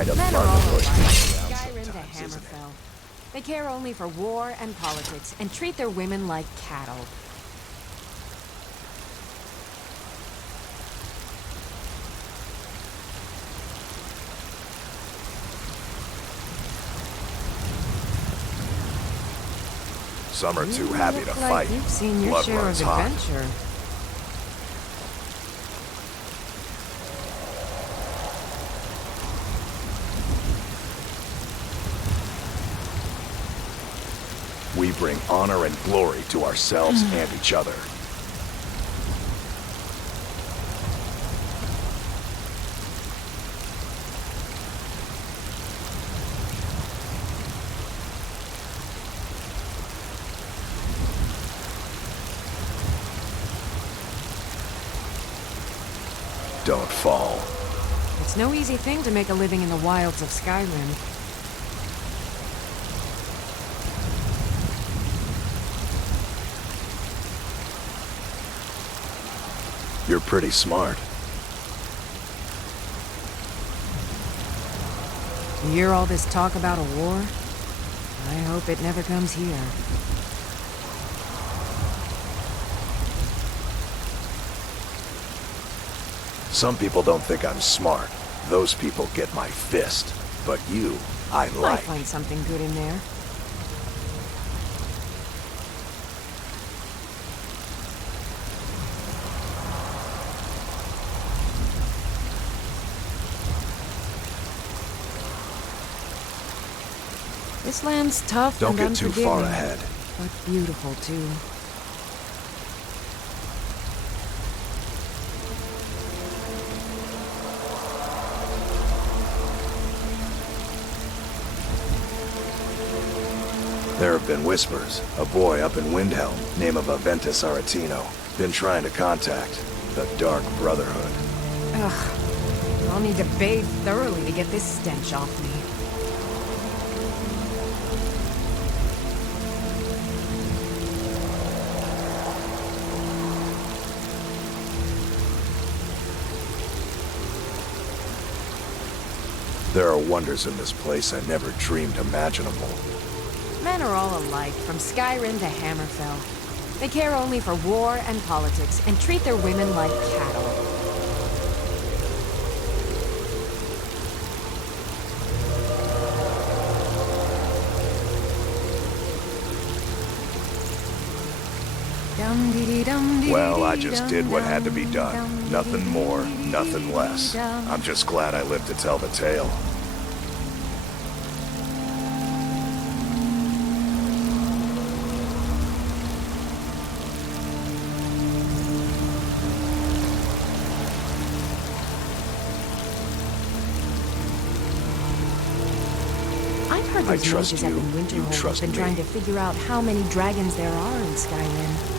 kind of Men are fun all to push alike. people around Skyrim to sometimes, isn't it? Hammerfell. They care only for war and politics and treat their women like cattle. Some are too You happy look to like fight. You've seen your Blood share of runs hot. adventure. We bring honor and glory to ourselves and each other. Don't fall. It's no easy thing to make a living in the wilds of Skyrim. You're pretty smart. You hear all this talk about a war? I hope it never comes here. Some people don't think I'm smart. Those people get my fist. But you, I Might like. find something good in there. This land's tough Don't and get too far unforgiving, ahead. but beautiful too. There have been whispers. A boy up in Windhelm, name of Aventus Aretino, been trying to contact the Dark Brotherhood. Ugh. I'll need to bathe thoroughly to get this stench off me. There are wonders in this place I never dreamed imaginable. Men are all alike, from Skyrim to Hammerfell. They care only for war and politics, and treat their women like cattle. Well, I just did what had to be done. Nothing more, nothing less. I'm just glad I lived to tell the tale. I've heard I those trust mages up you. in You Winterhold have trust been me. trying to figure out how many dragons there are in Skyrim.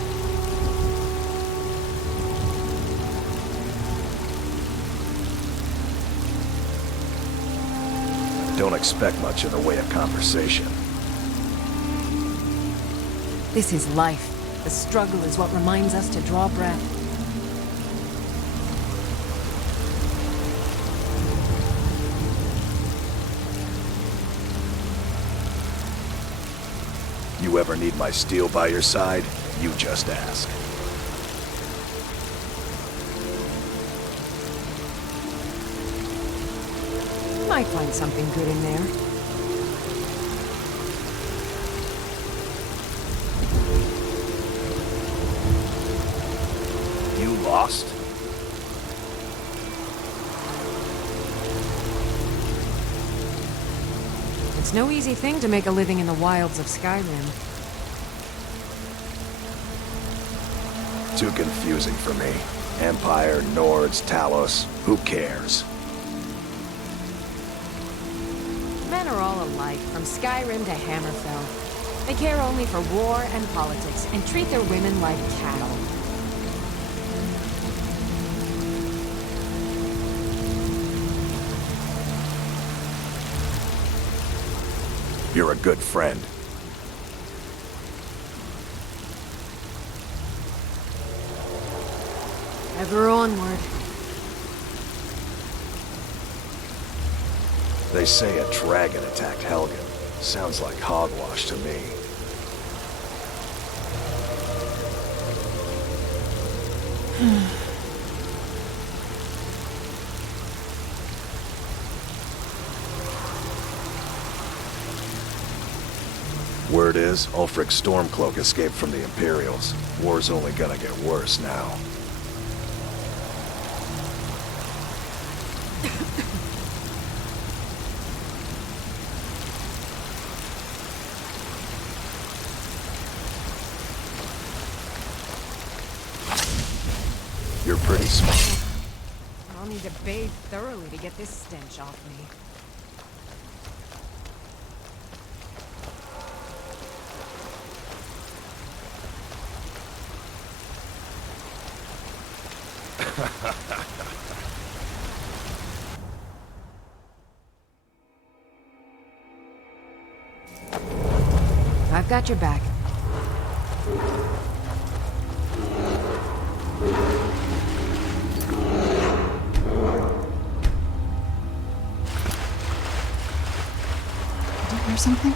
Don't expect much in the way of conversation. This is life. The struggle is what reminds us to draw breath. You ever need my steel by your side, you just ask. Might find something good in there. You lost? It's no easy thing to make a living in the wilds of Skyrim. Too confusing for me. Empire, Nords, Talos, who cares? Men are all alike, from Skyrim to Hammerfell. They care only for war and politics, and treat their women like cattle. You're a good friend. Ever onward. They say a dragon attacked Helgen. Sounds like hogwash to me. Word is, Ulfric's Stormcloak escaped from the Imperials. War's only gonna get worse now. You're pretty smart. I'll need to bathe thoroughly to get this stench off me. I've got your back. Did you hear something?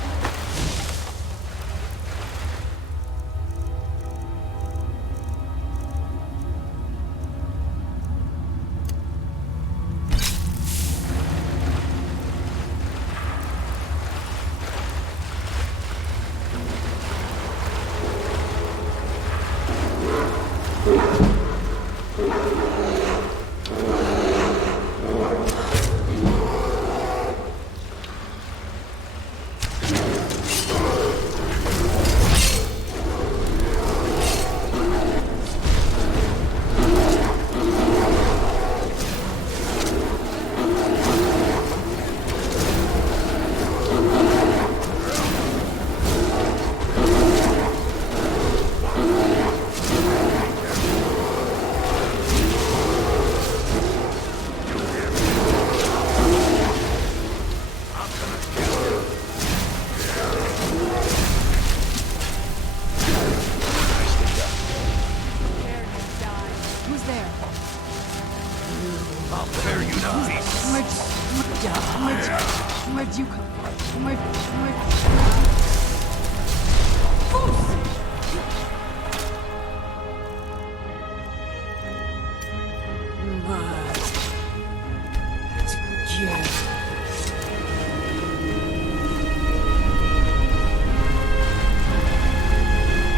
Where'd you come from?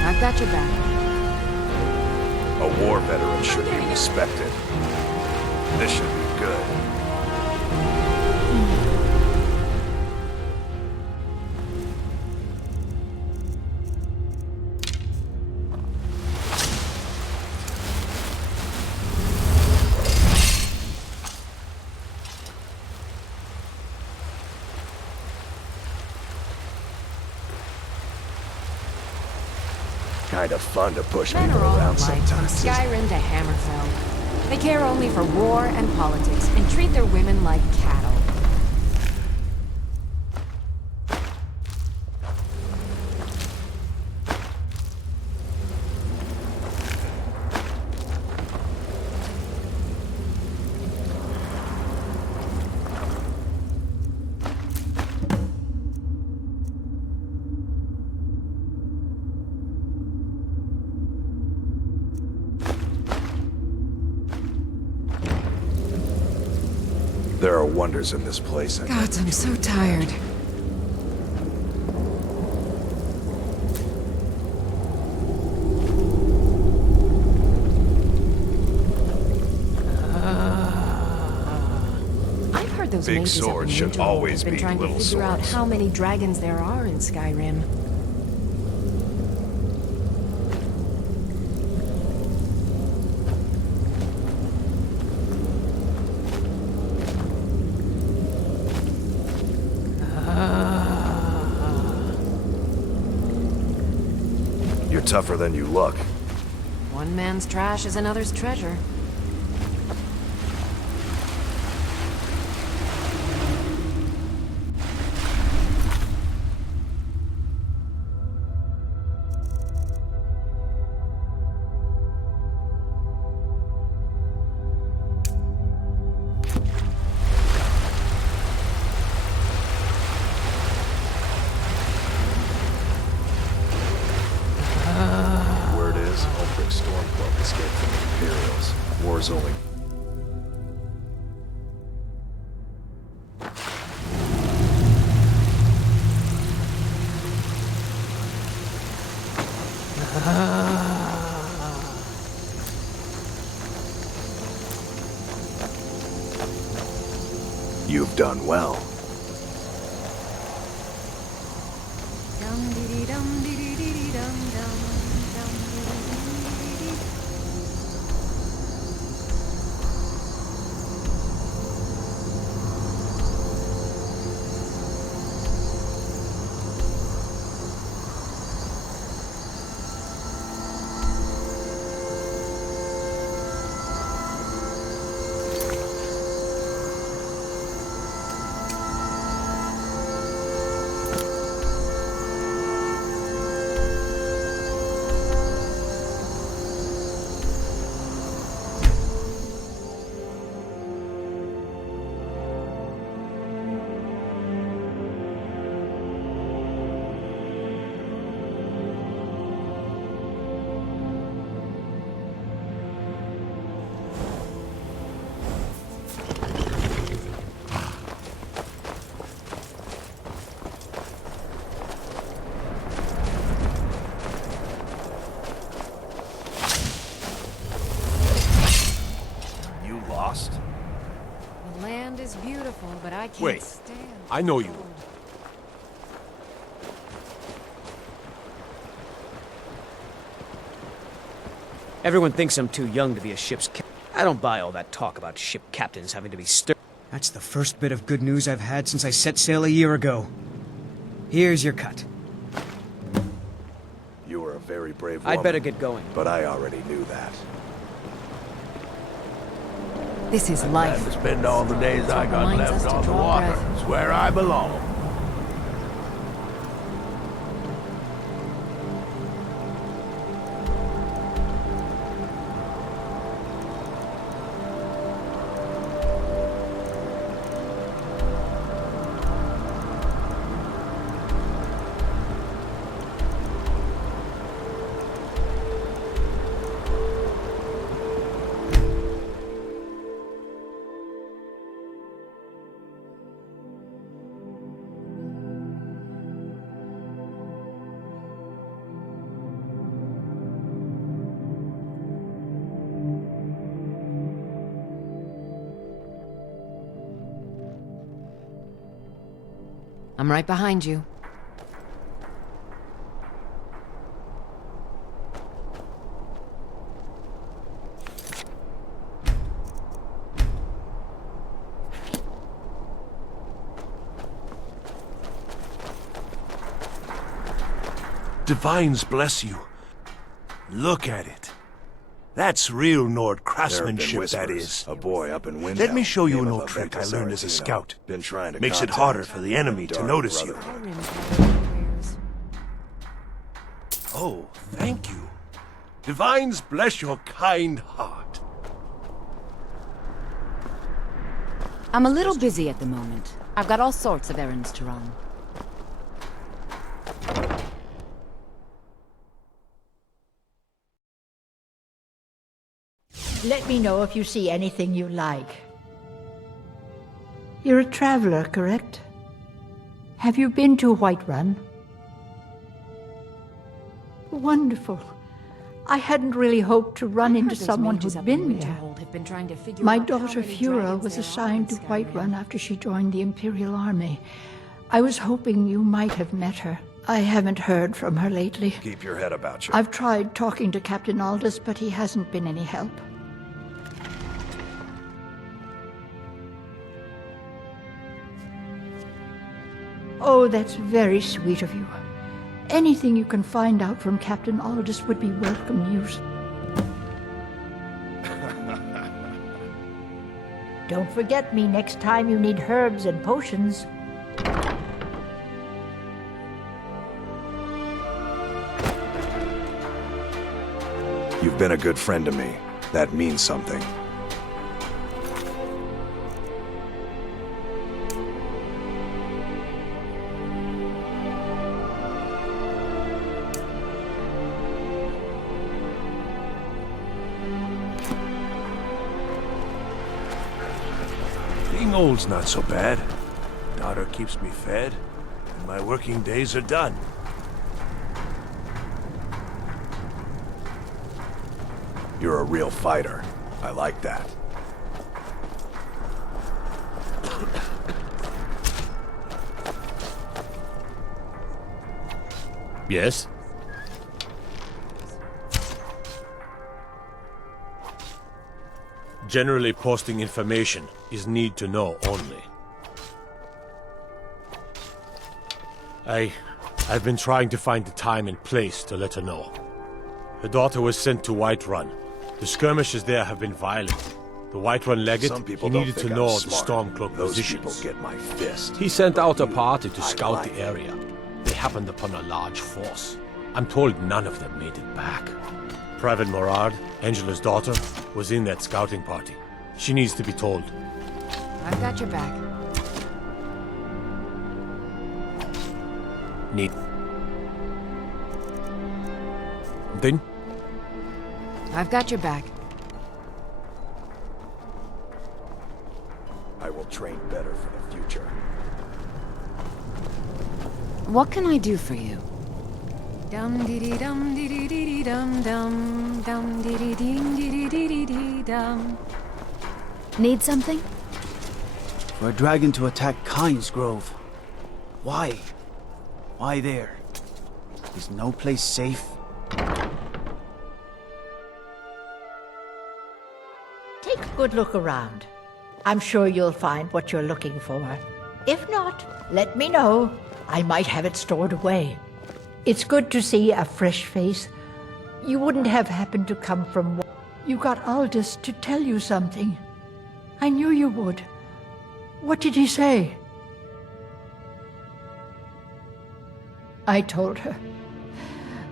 I've got your back. A war veteran should be respected. This should be good. Kind of fun to push Men people are all around alike, from sometimes. Skyrim to Hammerfell. They care only for war and politics, and treat their women like cattle. There are wonders in this place. God, I'm so tired. I've heard those Big mages up swords in should Winterhold always have been be trying to little figure out swords. how many dragons there are in Skyrim. You're tougher than you look. One man's trash is another's treasure. escape from the Imperials. War's only... You've done well. The land is beautiful, but I can't Wait, stand I know you. cold. Everyone thinks I'm too young to be a ship's captain. I don't buy all that talk about ship captains having to be stir. That's the first bit of good news I've had since I set sail a year ago. Here's your cut. You were a very brave woman. I'd better get going. But I already knew that. This is life. To spend all the days I got Reminds us left to on the draw water. breath. It's where I belong. I'm right behind you. Divines bless you. Look at it. That's real Nord There have been craftsmanship, that whispers. is. A boy up in Windhelm. Let me show you name an of old trick I Aventus learned as a Aretino. scout. Been trying to Makes it contact harder for the enemy the to Dark notice you. Brotherhood. Skyrim's got warriors. Oh, thank you. Divines bless your kind heart. I'm a little busy at the moment. I've got all sorts of errands to run. Let me know if you see anything you like. You're a traveler, correct? Have you been to Whiterun? Wonderful. I hadn't really hoped to run into someone who'd been there. My daughter Fura was assigned to Whiterun after she joined the Imperial Army. I was hoping you might have met her. I haven't heard from her lately. Keep your head about you. I've tried talking to Captain Aldous, but he hasn't been any help. Oh, that's very sweet of you. Anything you can find out from Captain Aldous would be welcome news. Don't forget me next time you need herbs and potions. You've been a good friend to me. That means something. Getting old's not so bad. Daughter keeps me fed, and my working days are done. You're a real fighter. I like that. Yes? Generally posting information is need to know only. I've been trying to find the time and place to let her know. Her daughter was sent to Whiterun. The skirmishes there have been violent. The Whiterun legate, Some people he don't needed to think know I'm the smart. Stormcloak Those positions. people get my fist. He sent out a You, party to I scout like. the area. They happened upon a large force. I'm told none of them made it back. Private Morard, Angela's daughter, was in that scouting party. She needs to be told. I've got your back. Need. Then? I've got your back. I will train better for the future. What can I do for you? Dum dee dee dum dee dee dee dee dum dum dum dee dee dee dee dee dee dee dum. Need something? For a dragon to attack Kyne's Grove. Why? Why there? Is no place safe? Take a good look around. I'm sure you'll find what you're looking for. If not, let me know. I might have it stored away. It's good to see a fresh face. You wouldn't have happened to come from... You got Aldous to tell you something. I knew you would. What did he say? I told her.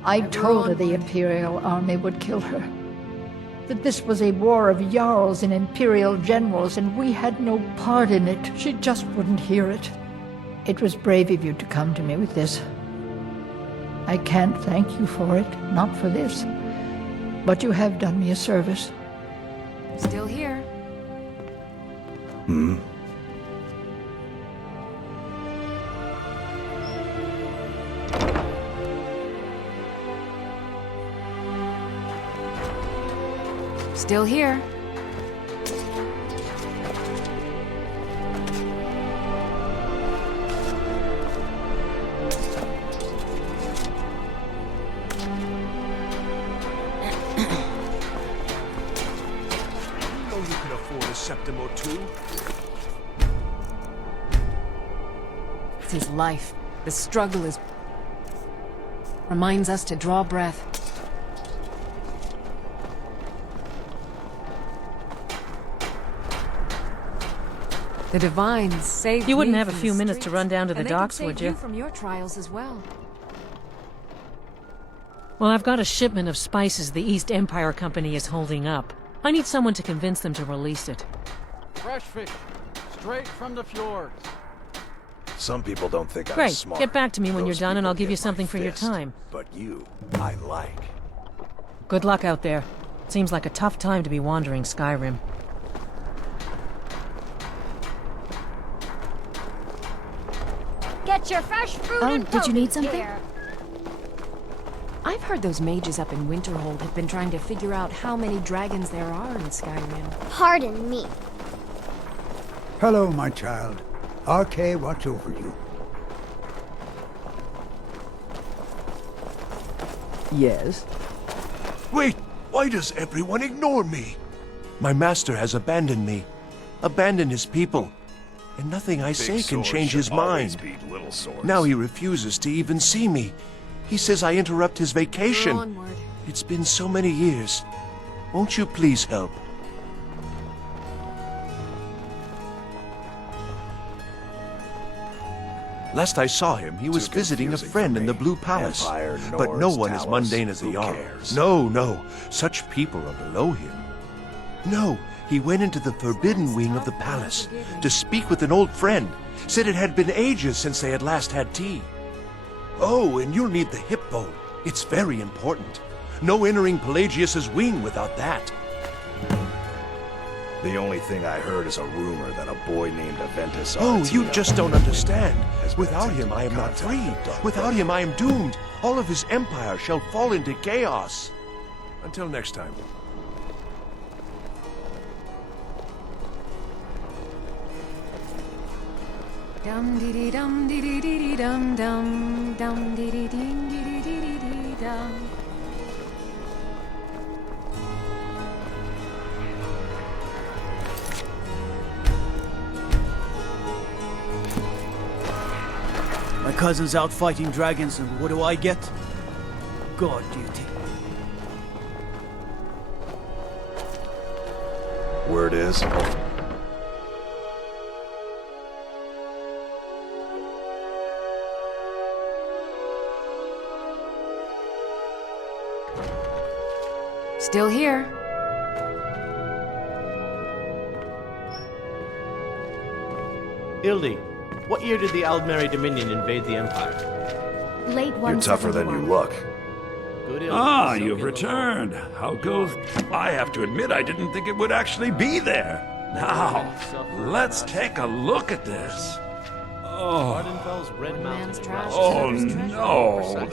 I told her the Imperial Army would kill her. That this was a war of Jarls and Imperial generals, and we had no part in it. She just wouldn't hear it. It was brave of you to come to me with this. I can't thank you for it, not for this. But you have done me a service. Still here. Hmm? Still here. You can afford a septim or two. It's his life. The struggle is... reminds us to draw breath. The Divines saved You wouldn't me have a from few the minutes to streets, run down to the and they can docks, save would you? from your trials as well. Well, I've got a shipment of spices the East Empire Company is holding up. I need someone to convince them to release it. Fresh fish, straight from the fjords. Some people don't think I'm Great. smart. Get back to me when Those you're done and I'll people give you get my something for your fist. time. But you, I like. Good luck out there. Seems like a tough time to be wandering Skyrim. Get your fresh fruit Oh, and did you need produce something? here. I've heard those mages up in Winterhold have been trying to figure out how many dragons there are in Skyrim. Pardon me. Hello, my child. RK, watch over you. Yes? Wait! Why does everyone ignore me? My master has abandoned me. Abandoned his people. And nothing I say can change his mind. Now he refuses to even see me. He says I interrupt his vacation. Onward. It's been so many years. Won't you please help? Last I saw him, he was Too visiting a confusing friend for in the me. Blue Palace. Empire, But no Nords, one as Talos, mundane as the who Jarl. cares? No, no. Such people are below him. No, he went into the forbidden wing of the palace to speak with an old friend. Said it had been ages since they had last had tea. Oh, and you'll need the hip bone. It's very important. No entering Pelagius's wing without that. The only thing I heard is a rumor that a boy named Aventus Oh, you Aretino just don't understand. Without him, I am not contact free. with the Dark Without him, I am doomed. All of his empire shall fall into chaos. Until next time. Dum dee dee dum dee dee dee dee dum dum dum dee dee ding dee dee dee dee dee dum. My cousin's out fighting dragons, and what do I get? Guard duty. Word is, Still here. Ildi, what year did the Aldmeri Dominion invade the Empire? Late you're tougher than you look. Good Ildi. Ah, So you've good. returned. How goes... I have to admit, I didn't think it would actually be there. Now, let's take a look at this. Oh, Ardenfel's Red Man's Mountain. trash. oh no.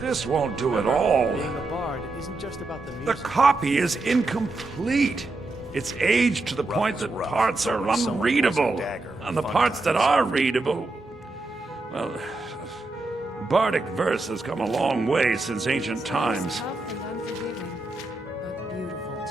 This won't do it all. Being a bard isn't just about the The music. copy is incomplete. It's aged to the point that parts are unreadable. And the parts that are readable, well, bardic verse has come a long way since ancient times. Tough and unforgiving, but beautiful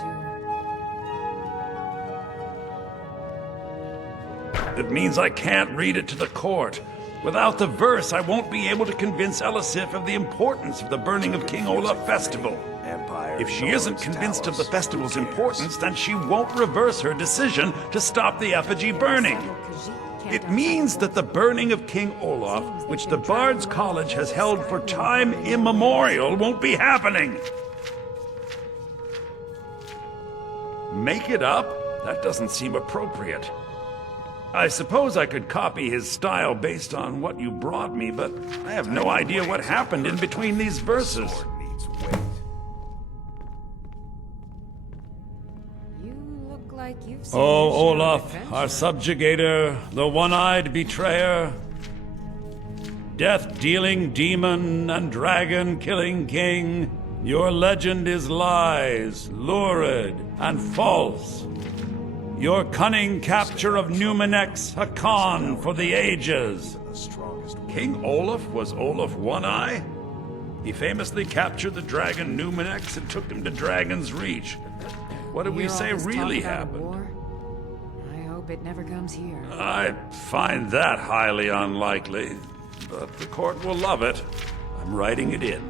too. It means I can't read it to the court. Without the verse, I won't be able to convince Elisif of the importance of the burning of King Olaf festival. Empire, If she isn't convinced of the festival's importance, then she won't reverse her decision to stop the effigy burning. It means that the burning of King Olaf, which the Bard's College has held for time immemorial, won't be happening. Make it up? That doesn't seem appropriate. I suppose I could copy his style based on what you brought me, but I have no idea what happened in between these verses. You look like you've seen Oh, your share of Olaf, adventure. our subjugator, the one-eyed betrayer, death-dealing demon and dragon-killing king, your legend is lies, lurid, and false. Your cunning capture of Numenex, a con for the ages. King Olaf was Olaf One-Eye? He famously captured the dragon Numenex and took him to Dragon's Reach. What did we Hear all say this talk really about a happened? war? I hope it never comes here. I find that highly unlikely, but the court will love it. I'm writing it in.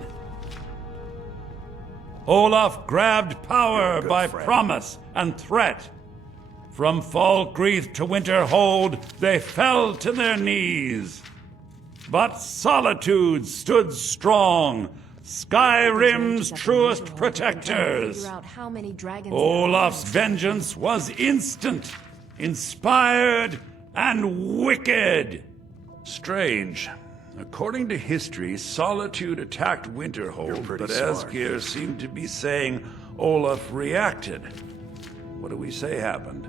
Olaf grabbed power by promise and threat. From Falkreath to Winterhold, they fell to their knees. But solitude stood strong, Skyrim's truest protectors. Olaf's vengeance was instant, inspired, and wicked. Strange. According to history, Solitude attacked Winterhold, but Asgeir seemed to be saying Olaf reacted. What do we say happened?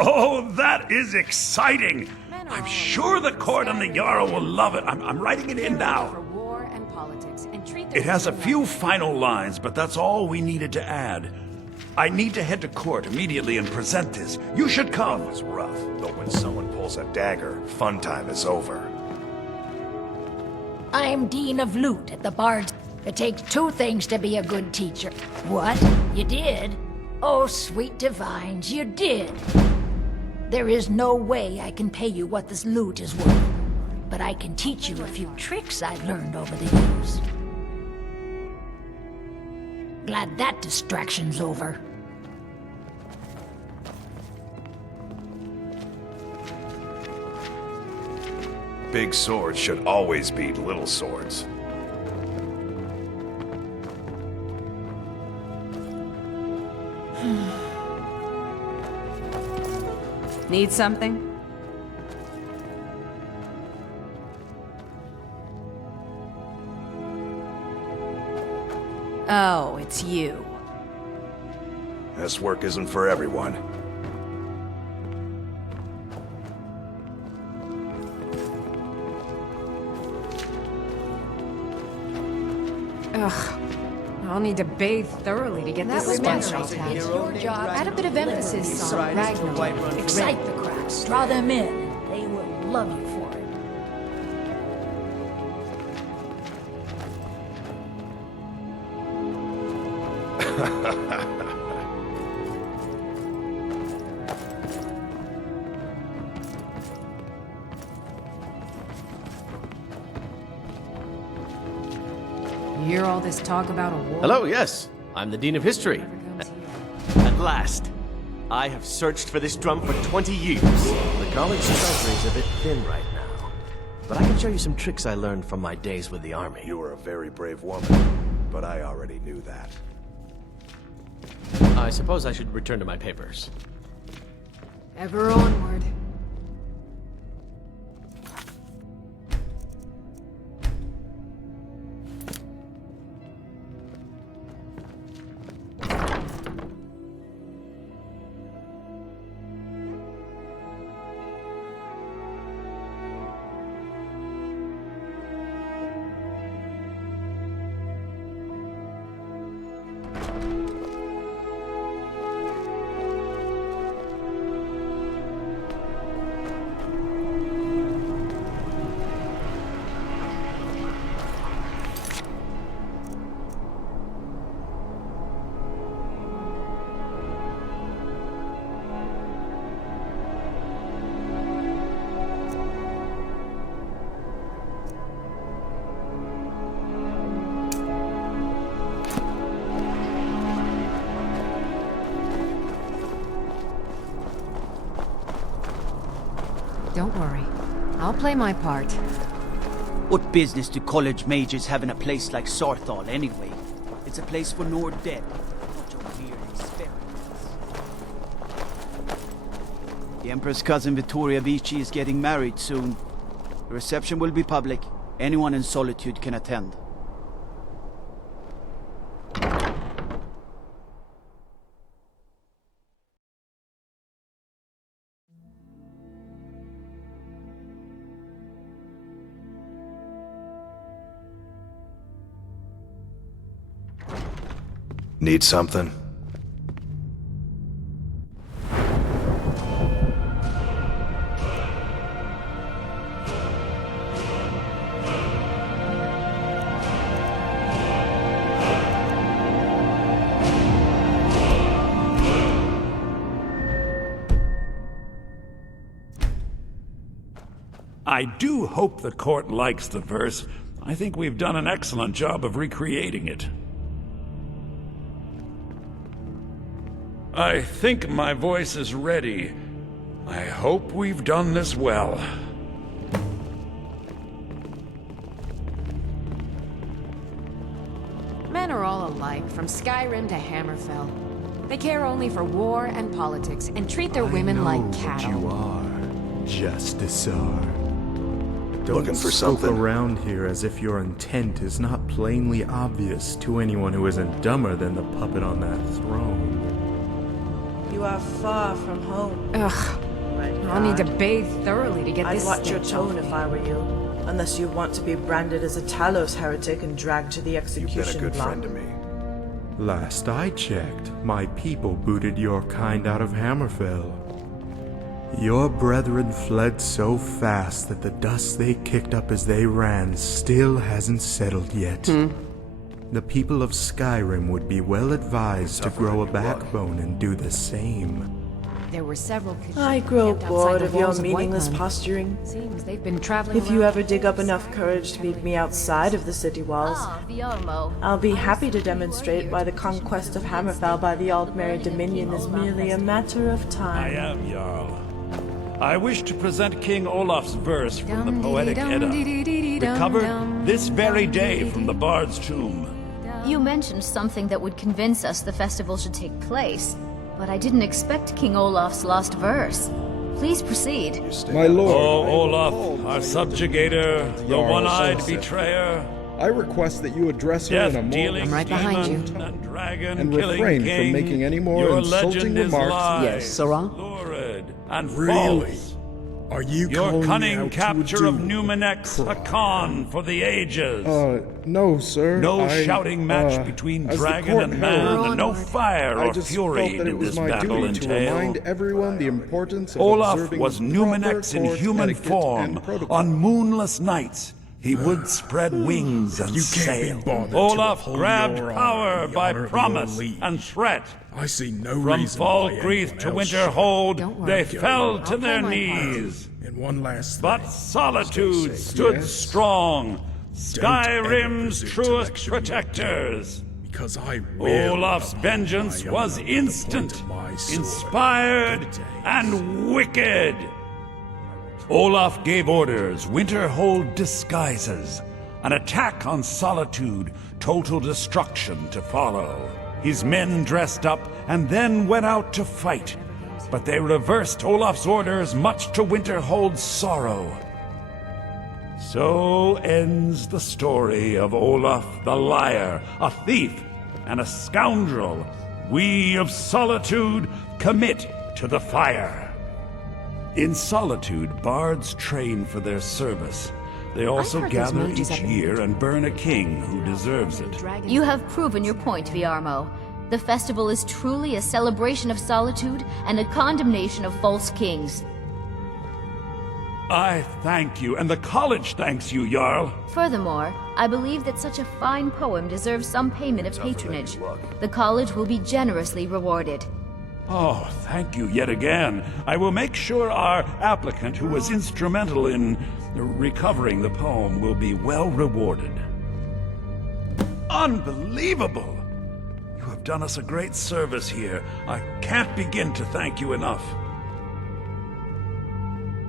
Oh, that is exciting! I'm sure the court and the Jarl will love it. I'm writing it in now. For war and politics, and treat their It has a women few like- final lines, but that's all we needed to add. I need to head to court immediately and present this. You should come. It's rough, but when someone pulls a dagger, fun time is over. I'm Dean of Lute at the Bard's. It takes two things to be a good teacher. What? You did? Oh, sweet divines, you did. There is no way I can pay you what this lute is worth, but I can teach you a few tricks I've learned over the years. Glad that distraction's over. Big swords should always beat little swords. Need something? Oh, it's you. This work isn't for everyone. Ugh. I'll need to bathe thoroughly to get this stench off. It's your job. Add a bit of emphasis on Ragnar. Excite the crowds. Draw them in. They will love you for it. You hear all this talk about a war? Hello, yes. I'm the Dean of History. At last. I have searched for this drum for 20 years. The college treasury is a bit thin right now. But I can show you some tricks I learned from my days with the army. You were a very brave woman, but I already knew that. I suppose I should return to my papers. Ever onward. Don't worry. I'll play my part. What business do college mages have in a place like Sarthal anyway? It's a place for Nord dead, not your weird experiments. The Emperor's cousin Vittoria Vici is getting married soon. The reception will be public. Anyone in Solitude can attend. Need something? I do hope the court likes the verse. I think we've done an excellent job of recreating it. I think my voice is ready. I hope we've done this well. Men are all alike, from Skyrim to Hammerfell. They care only for war and politics, and treat their women like cattle. You are, Justiceur. Looking for something? Don't around here as if your intent is not plainly obvious to anyone who isn't dumber than the puppet on that throne. You are far from home. Ugh. I'll need to bathe thoroughly to get this I'd watch your stench tone off if me. I were you. Unless you want to be branded as a Talos heretic and dragged to the execution You've been a good block. friend to me. Last I checked, my people booted your kind out of Hammerfell. Your brethren fled so fast that the dust they kicked up as they ran still hasn't settled yet. The people of Skyrim would be well advised to grow a backbone and do the same. There were several I grow camped outside bored the of your walls meaningless Whiteland. posturing. Seems they've been traveling If you around ever dig up enough courage to meet me outside of the city walls, I'll be happy to demonstrate why the conquest of Hammerfell by the Aldmeri Dominion is merely a matter of I time. am Jarl. I wish to present King Olaf's verse from the Poetic Edda, recovered this very day from the Bard's Tomb. You mentioned something that would convince us the festival should take place, but I didn't expect King Olaf's lost verse. Please proceed. My lord, O Olaf, our subjugator, the one-eyed betrayer, I request that you address her in a more I'm right behind you. and refrain from making any more insulting remarks. Yes, Sirrah? And Really? false. Are you Your calling me cunning out to capture a of duel? Numenex, a con for the ages. No, sir. No I, shouting match between as the dragon court and herald, man, no fire I or just fury felt that it did was this my battle duty to entail. remind everyone the importance of Olaf observing was the Numenex proper in court human etiquette form. and protocol. On moonless nights, he would spread wings and You can't be sail. bothered to Olaf uphold grabbed your power honor, the by honor of promise your liege. and threat. I see no From reason why anyone Falkreath to else Winterhold, they should. fell to I'll their play my part. knees. And one last But thing. Solitude Stay safe. stood Yes? strong, Don't ever Skyrim's presume to truest lecture me protectors. Because I will Olaf's uphold vengeance my was honor with the instant, point of my sword. inspired, and wicked. Olaf gave orders, Winterhold disguises, an attack on Solitude, total destruction to follow. His men dressed up and then went out to fight, but they reversed Olaf's orders, much to Winterhold's sorrow. So ends the story of Olaf the Liar, a thief and a scoundrel. We of Solitude commit to the fire. In Solitude, bards train for their service. They also heard those gather mages each up in year and burn a king who deserves it. You have proven your point, Viarmo. The festival is truly a celebration of solitude and a condemnation of false kings. I thank you, and the college thanks you, Jarl. Furthermore, I believe that such a fine poem deserves some payment of patronage. The college will be generously rewarded. Oh, thank you yet again. I will make sure our applicant, who was instrumental in recovering the poem, will be well rewarded. Unbelievable! You have done us a great service here. I can't begin to thank you enough.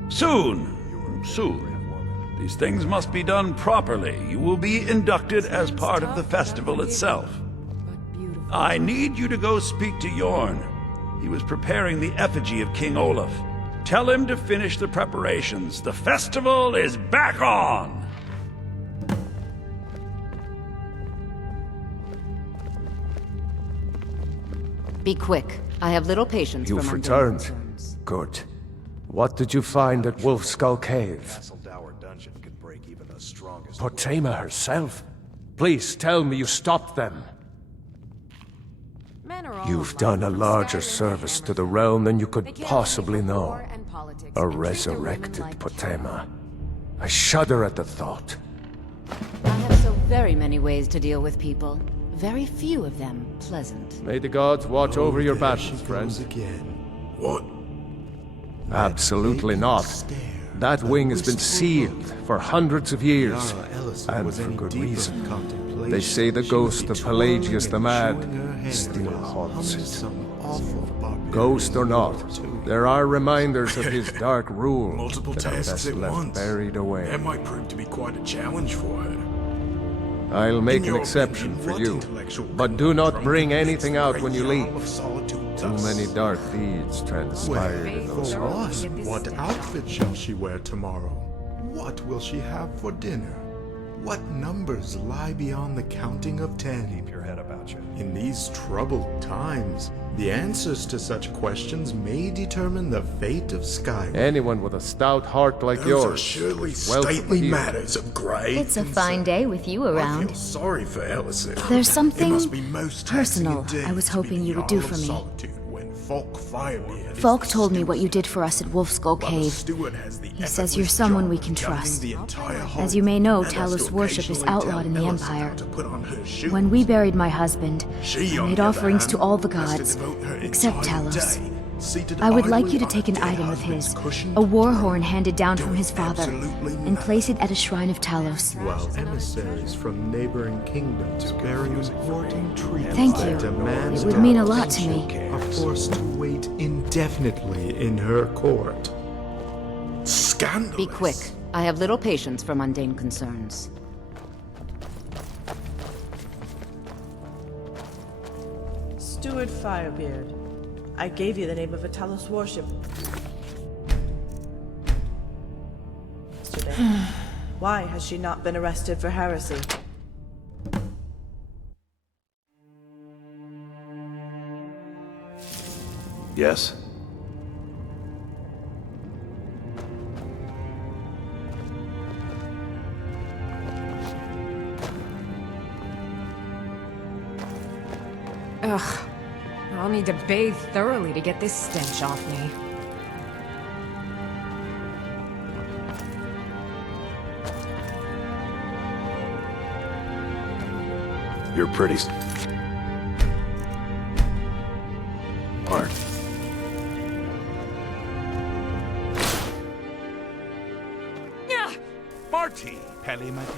Soon. These things must be done properly. You will be inducted as part of the festival itself. I need you to go speak to Yorn. He was preparing the effigy of King Olaf. Tell him to finish the preparations. The festival is back on! Be quick. I have little patience You've for mundane returned. concerns. Good. What did you find at Wolf Skull Cave? Potema herself? Please tell me you stopped them. You've done a larger service to the realm than you could possibly know. A resurrected Potema. I shudder at the thought. I have so very many ways to deal with people. Very few of them pleasant. May the gods watch over your battles, friend. What? Absolutely not. That wing has been sealed for hundreds of years, and for good reason. They say the ghost of Pelagius the Mad still haunts it. Ghost or not, there are reminders of his dark rule Multiple that are tasks best at left once. buried away. That might prove to be quite a challenge for her. I'll make In an your exception opinion, for what you, intellectual but do not bring anything out great when you Jarl leave. of Solitude Too does? many dark deeds transpired in those For halls. us, what outfit shall she wear tomorrow? What will she have for dinner? What numbers lie beyond the counting of 10? Keep your head about you. In these troubled times, the answers to such questions may determine the fate of Skyrim. Anyone with a stout heart like Those yours are surely is welcome stately here. matters of grave It's a fine day with you I around. feel sorry for Ellison. There's It something must be most personal taxing I was indeed to hoping be you would Jarl do of for me. Solitude when Falk Firebeard is Falk the told me steward. what you did for us at Wolfskull While the Cave. steward has the He says effortless you're someone job we of can governing trust. the entire As home, you may know, and has Talos to worship is occasionally outlawed in the tell Ellison Empire. how to put on her shoes. When we buried my husband, She, I on made the other offerings to hand, all the has to gods, devote her except entire Talos. day seated I would like idly you to on take her an dead item of husband's his, cushioned a war throne, horn handed down from doing his father, absolutely and place it at a shrine of Talos. while emissaries from neighboring kingdoms bearing important treaties Thank that you. demand It would mean a lot to me. are forced to wait indefinitely in her court. Scandalous. Be quick. I have little patience for mundane concerns. Steward Firebeard, I gave you the name of a Talos warship yesterday. Why has she not been arrested for heresy? Yes? Ugh. I'll need to bathe thoroughly to get this stench off me. You're pretty smart. Marty, Pelly, my dear.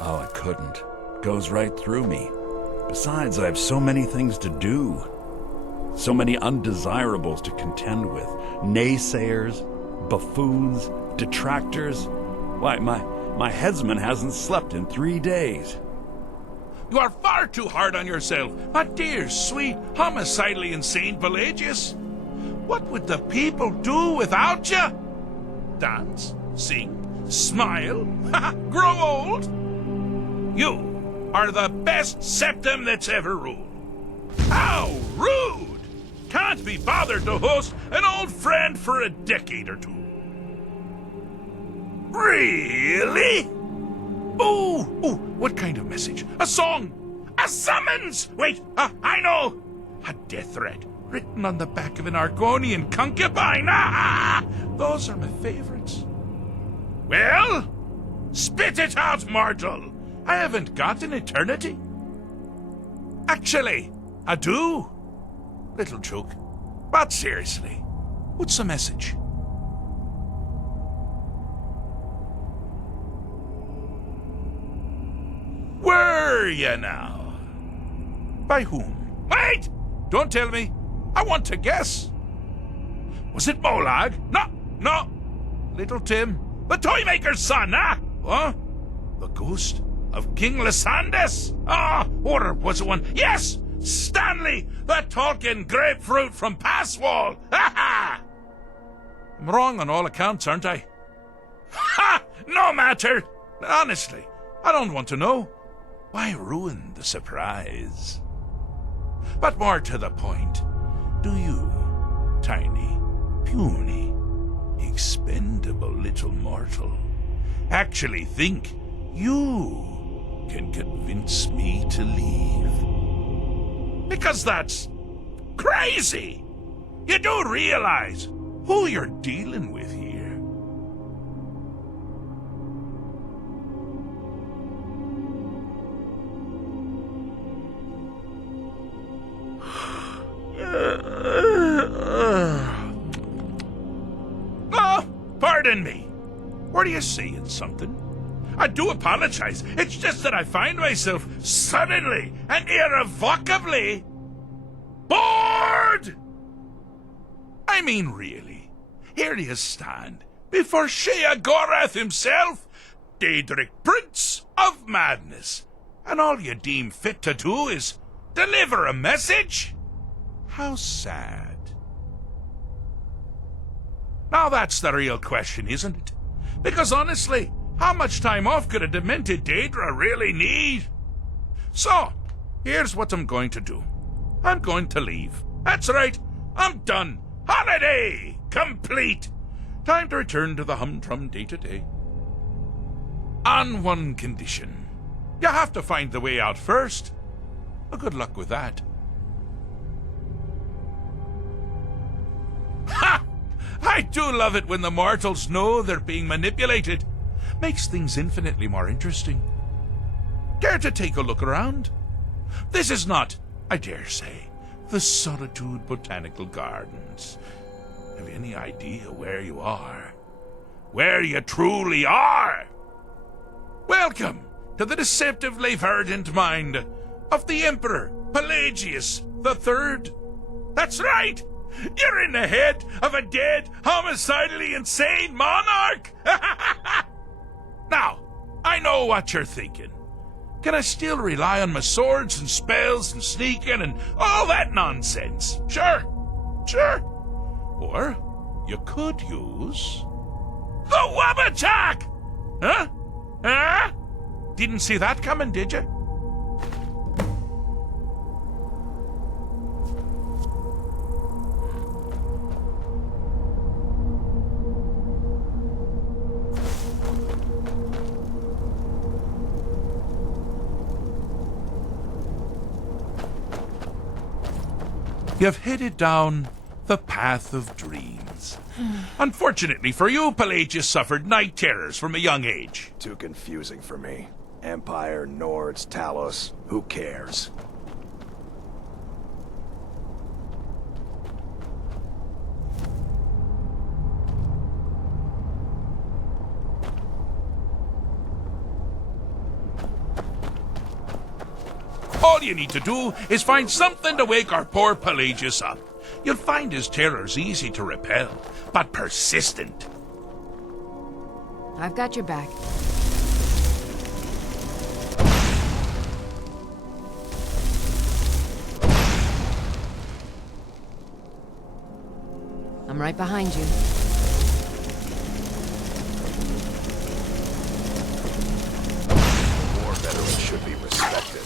Oh, it couldn't. Goes right through me. Besides, I have so many things to do. So many undesirables to contend with. Naysayers, buffoons, detractors. Why, my headsman hasn't slept in 3 days. You are far too hard on yourself, my dear, sweet, homicidally insane Pelagius. What would the people do without you? Dance, sing, smile, grow old? You are the best septum that's ever ruled. How rude! Can't be bothered to host an old friend for a decade or two. Really? Oh, what kind of message? A song? A summons? Wait, I know! A death threat written on the back of an Argonian concubine. Those are my favorites. Well, spit it out, mortal. I haven't got an eternity. Actually, I do. Little joke. But seriously, what's the message? Were you now? By whom? Wait! Don't tell me. I want to guess. Was it Molag? No. Little Tim, the Toymaker's son, huh? Huh? The ghost of King Lysandes? Or was it one? Yes! Stanley, the talking grapefruit from Passwall! Ha! I'm wrong on all accounts, aren't I? Ha! No matter! Honestly, I don't want to know. Why ruin the surprise? But more to the point, do you, tiny, puny, expendable little mortal, actually think you can convince me to leave? Because that's crazy! You do realize who you're dealing with here. Oh, pardon me. Were you saying something? I do apologize. It's just that I find myself suddenly and irrevocably bored! I mean, really. Here you stand before Sheogorath himself, Daedric Prince of Madness, and all you deem fit to do is deliver a message? How sad. Now that's the real question, isn't it? Because honestly, how much time off could a demented Daedra really need? So, here's what I'm going to do. I'm going to leave. That's right, I'm done. Holiday complete. Time to return to the humdrum day-to-day. On one condition. You have to find the way out first. Well, good luck with that. Ha! I do love it when the mortals know they're being manipulated. Makes things infinitely more interesting. Care to take a look around? This is not, I dare say, the Solitude Botanical Gardens. Have you any idea where you are? Where you truly are? Welcome to the deceptively verdant mind of the Emperor Pelagius III. That's right! You're in the head of a dead, homicidally insane monarch! Now, I know what you're thinking. Can I still rely on my swords and spells and sneaking and all that nonsense? Sure. Or you could use the Wabbatak! Huh? Didn't see that coming, did you? You've headed down the path of dreams. Unfortunately for you, Pelagius suffered night terrors from a young age. Too confusing for me. Empire, Nords, Talos, who cares? All you need to do is find something to wake our poor Pelagius up. You'll find his terrors easy to repel, but persistent. I've got your back. I'm right behind you. A war veteran should be respected.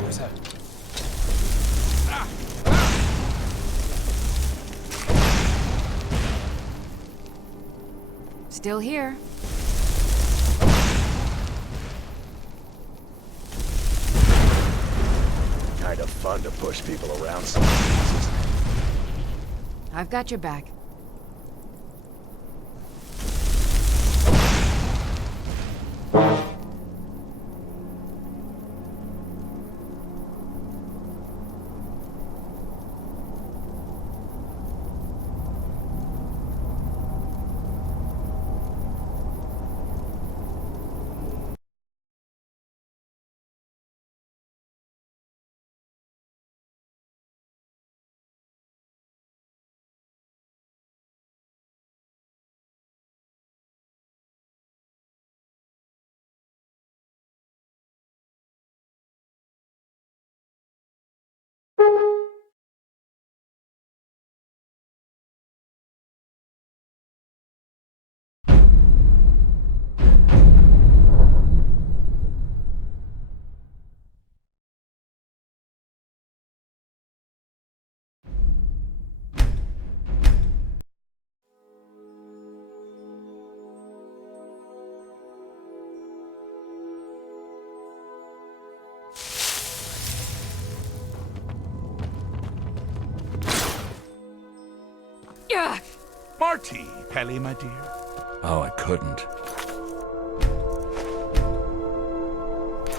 Where's that? Still here. Kind of fun to push people around sometimes, isn't it? I've got your back. Marty, Pelly, my dear. Oh, I couldn't.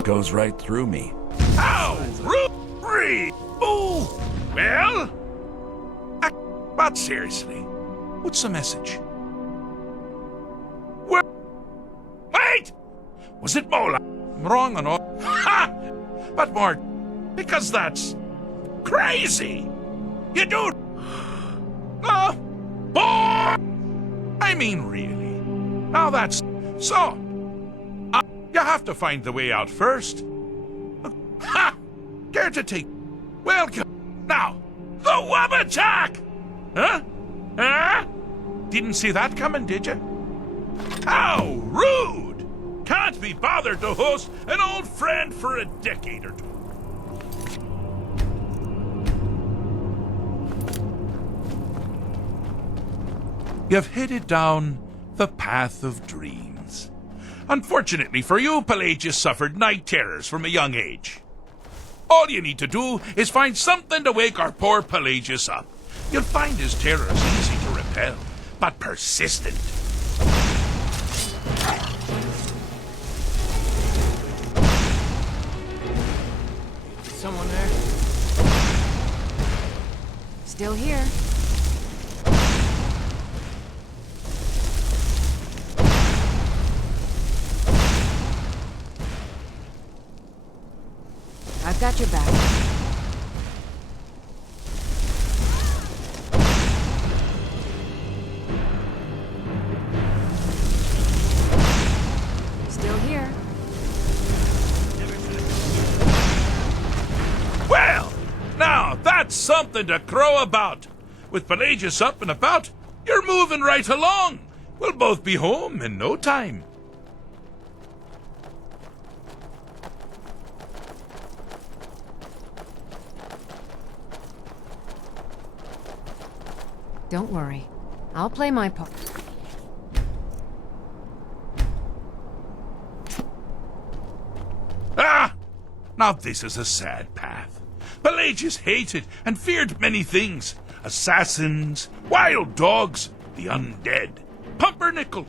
Goes right through me. Ow! Rude! Ooh! Well? But seriously, what's the message? Where? Wait! Was it Mola? I'm wrong on all. Ha! But more, because that's crazy. You do. No. Boy! I mean, really. Now that's so. You have to find the way out first. Ha! Care to take? Welcome. Now, the Wabbajack! Huh? Huh? Didn't see that coming, did you? How rude! Can't be bothered to host an old friend for a decade or two. You've headed down the path of dreams. Unfortunately for you, Pelagius suffered night terrors from a young age. All you need to do is find something to wake our poor Pelagius up. You'll find his terrors easy to repel, but persistent. Someone there? Still here. I've got your back. Still here. Well, now that's something to crow about. With Pelagius up and about, you're moving right along. We'll both be home in no time. Don't worry. I'll play my part. Ah! Now this is a sad path. Pelagius hated and feared many things. Assassins, wild dogs, the undead, pumpernickel.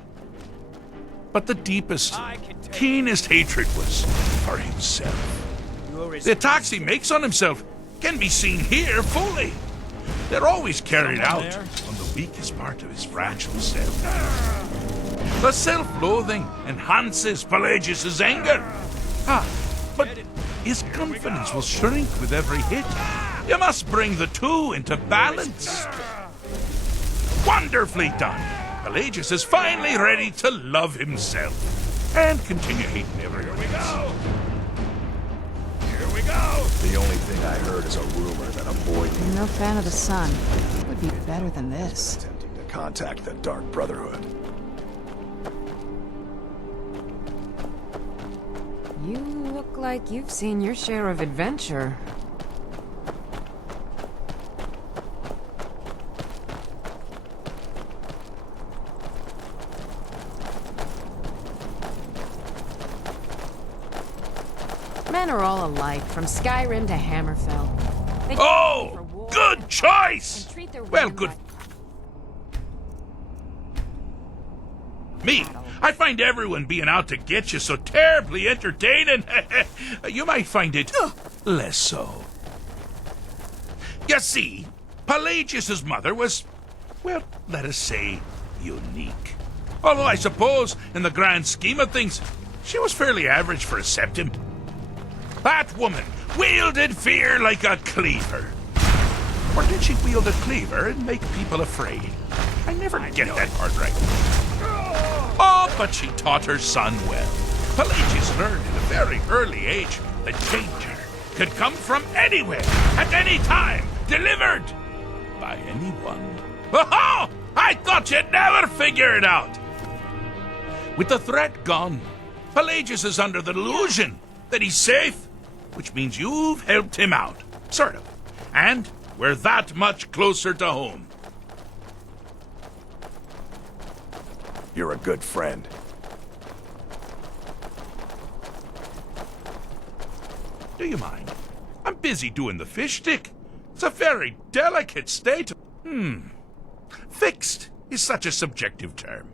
But the deepest, keenest hatred was for himself. The attacks he makes on himself can be seen here fully. They're always carried out on the weakest part of his fragile self. The self-loathing enhances Pelagius's anger. But his confidence will shrink with every hit. You must bring the two into balance. Wonderfully done. Pelagius is finally ready to love himself and continue hating everyone else. Here we go! The only thing I heard is a rumor that a boy... I'm no fan of the sun. It would be better than this. attempting to contact the Dark Brotherhood. You look like you've seen your share of adventure. Men are all alike, from Skyrim to Hammerfell. Oh, good choice! Well, good. Me, I find everyone being out to get you so terribly entertaining. You might find it less so. You see, Pelagius's mother was, well, let us say, unique. Although I suppose, in the grand scheme of things, she was fairly average for a septim. That woman wielded fear like a cleaver. Or did she wield a cleaver and make people afraid? I never get that part right. Oh, but she taught her son well. Pelagius learned at a very early age that danger could come from anywhere, at any time, delivered by anyone. Oh, I thought you'd never figure it out. With the threat gone, Pelagius is under the delusion that he's safe, which means you've helped him out, sort of. And we're that much closer to home. You're a good friend. Do you mind? I'm busy doing the fish stick. It's a very delicate state. Fixed is such a subjective term.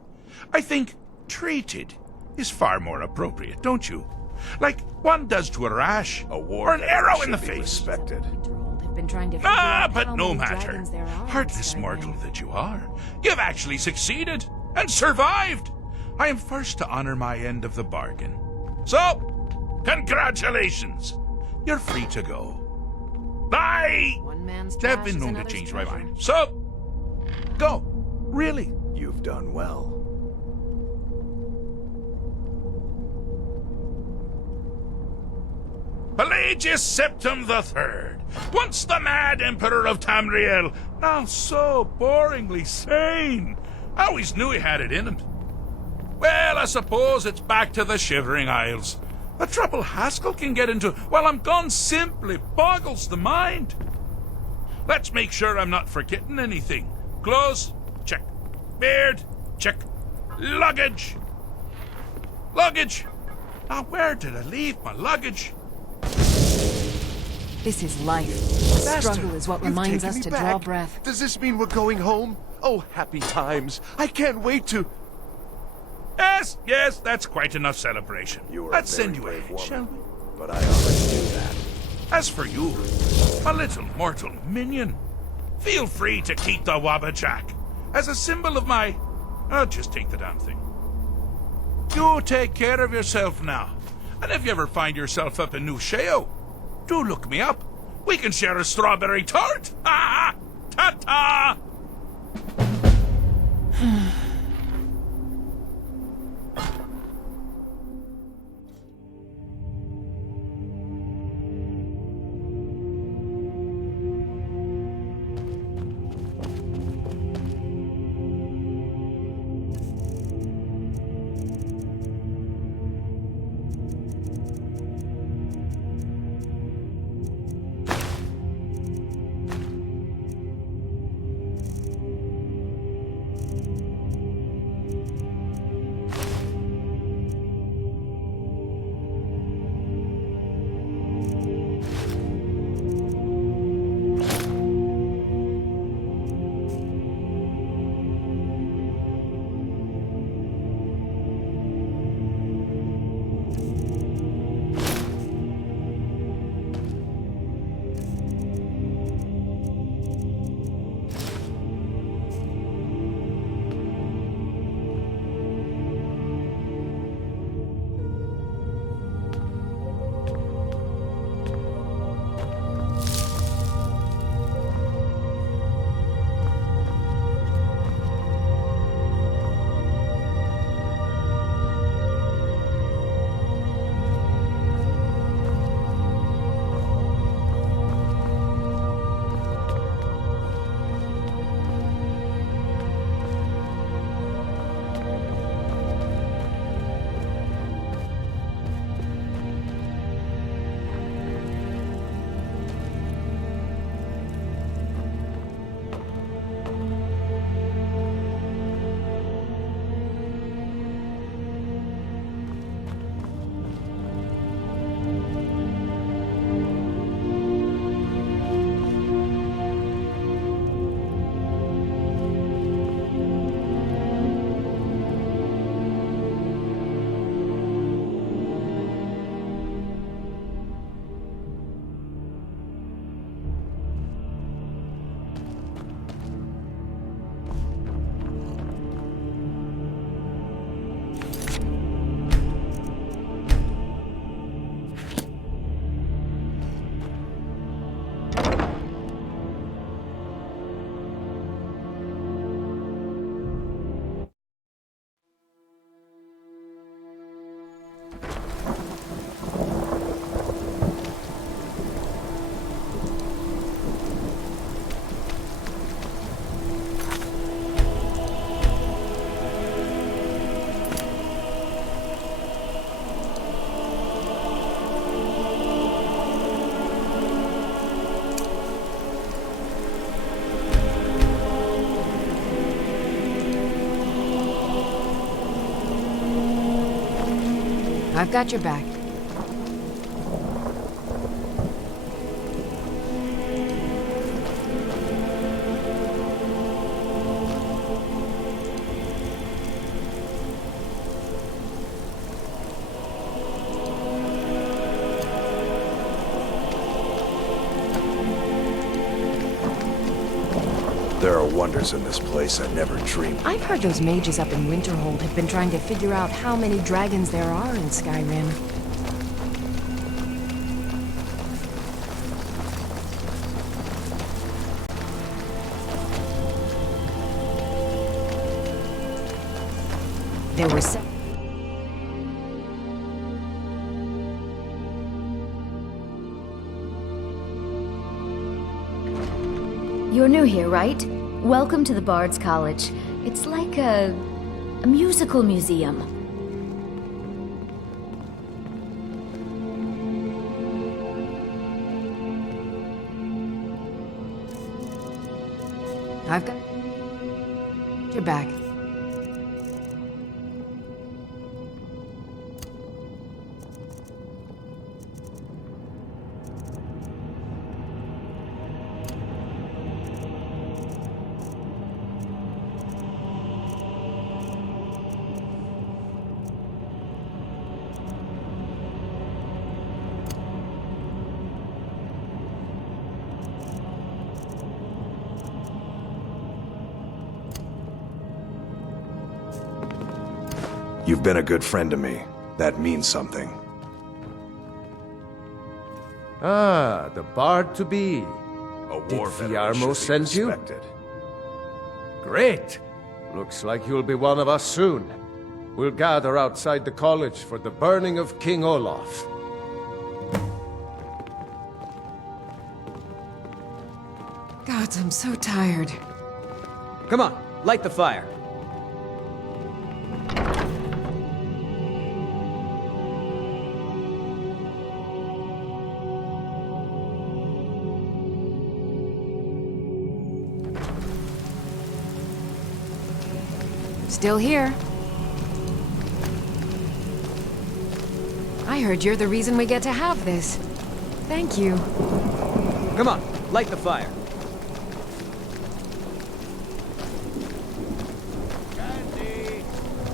I think treated is far more appropriate, don't you? Like one does to a rash or an arrow in the face. Respected. Been trying to figure out But how no many matter. dragons there are in Heartless Skyrim. mortal that you are, you've actually succeeded and survived. I am first to honor my end of the bargain. So, congratulations. You're free to go. One man's I've trash been is known to another's change my treasure. mind. So, go. Really. You've done well. Pelagius Septim III, once the mad Emperor of Tamriel, now so boringly sane. I always knew he had it in him. Well, I suppose it's back to the Shivering Isles. The trouble Haskell can get into while I'm gone simply boggles the mind. Let's make sure I'm not forgetting anything. Clothes, check. Beard, check. Luggage. Luggage. Now, where did I leave my luggage? This is life. Master, Struggle is what you've reminds taken us me to back. draw breath. Does this mean we're going home? Oh, happy times. I can't wait to... Yes, that's quite enough celebration. Let's send you ahead, shall we? But I already knew that. As for you, a little mortal minion, feel free to keep the Wabbajack as a symbol of my... I'll just take the damn thing. You take care of yourself now. And if you ever find yourself up in New Sheo, do look me up. We can share a strawberry tart. Ah, ta-ta! I've got your back. There are wonders in this place I never dreamed. I've heard those mages up in Winterhold have been trying to figure out how many dragons there are in Skyrim. There were You're new here, right? Welcome to the Bard's College. It's like a musical museum. I've got your back. You've been a good friend to me. That means something. Ah, the bard-to-be. Did Fiarmo send you? Great! Looks like you'll be one of us soon. We'll gather outside the college for the burning of King Olaf. Gods, I'm so tired. Come on, light the fire. Still here. I heard you're the reason we get to have this. Thank you. Come on, light the fire. Candy!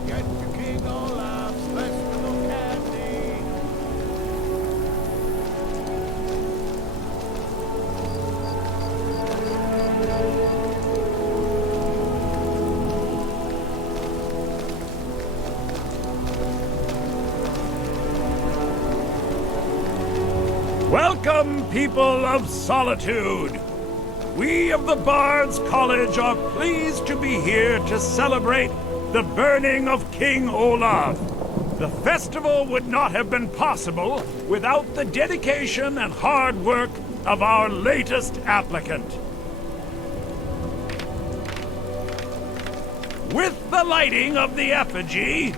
Get to King Olaf's festival candy! Welcome, people of Solitude! We of the Bard's College are pleased to be here to celebrate the burning of King Olaf. The festival would not have been possible without the dedication and hard work of our latest applicant. With the lighting of the effigy,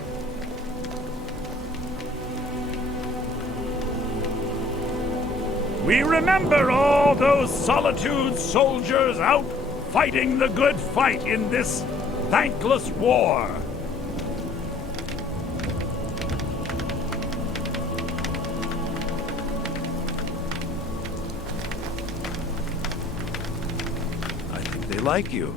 we remember all those Solitude soldiers out fighting the good fight in this thankless war. I think they like you.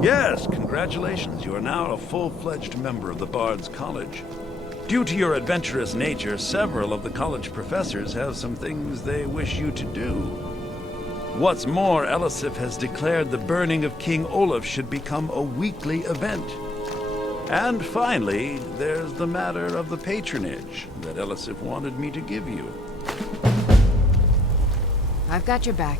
Yes, congratulations. You are now a full-fledged member of the Bard's College. Due to your adventurous nature, several of the college professors have some things they wish you to do. What's more, Elisif has declared the burning of King Olaf should become a weekly event. And finally, there's the matter of the patronage that Elisif wanted me to give you. I've got your back.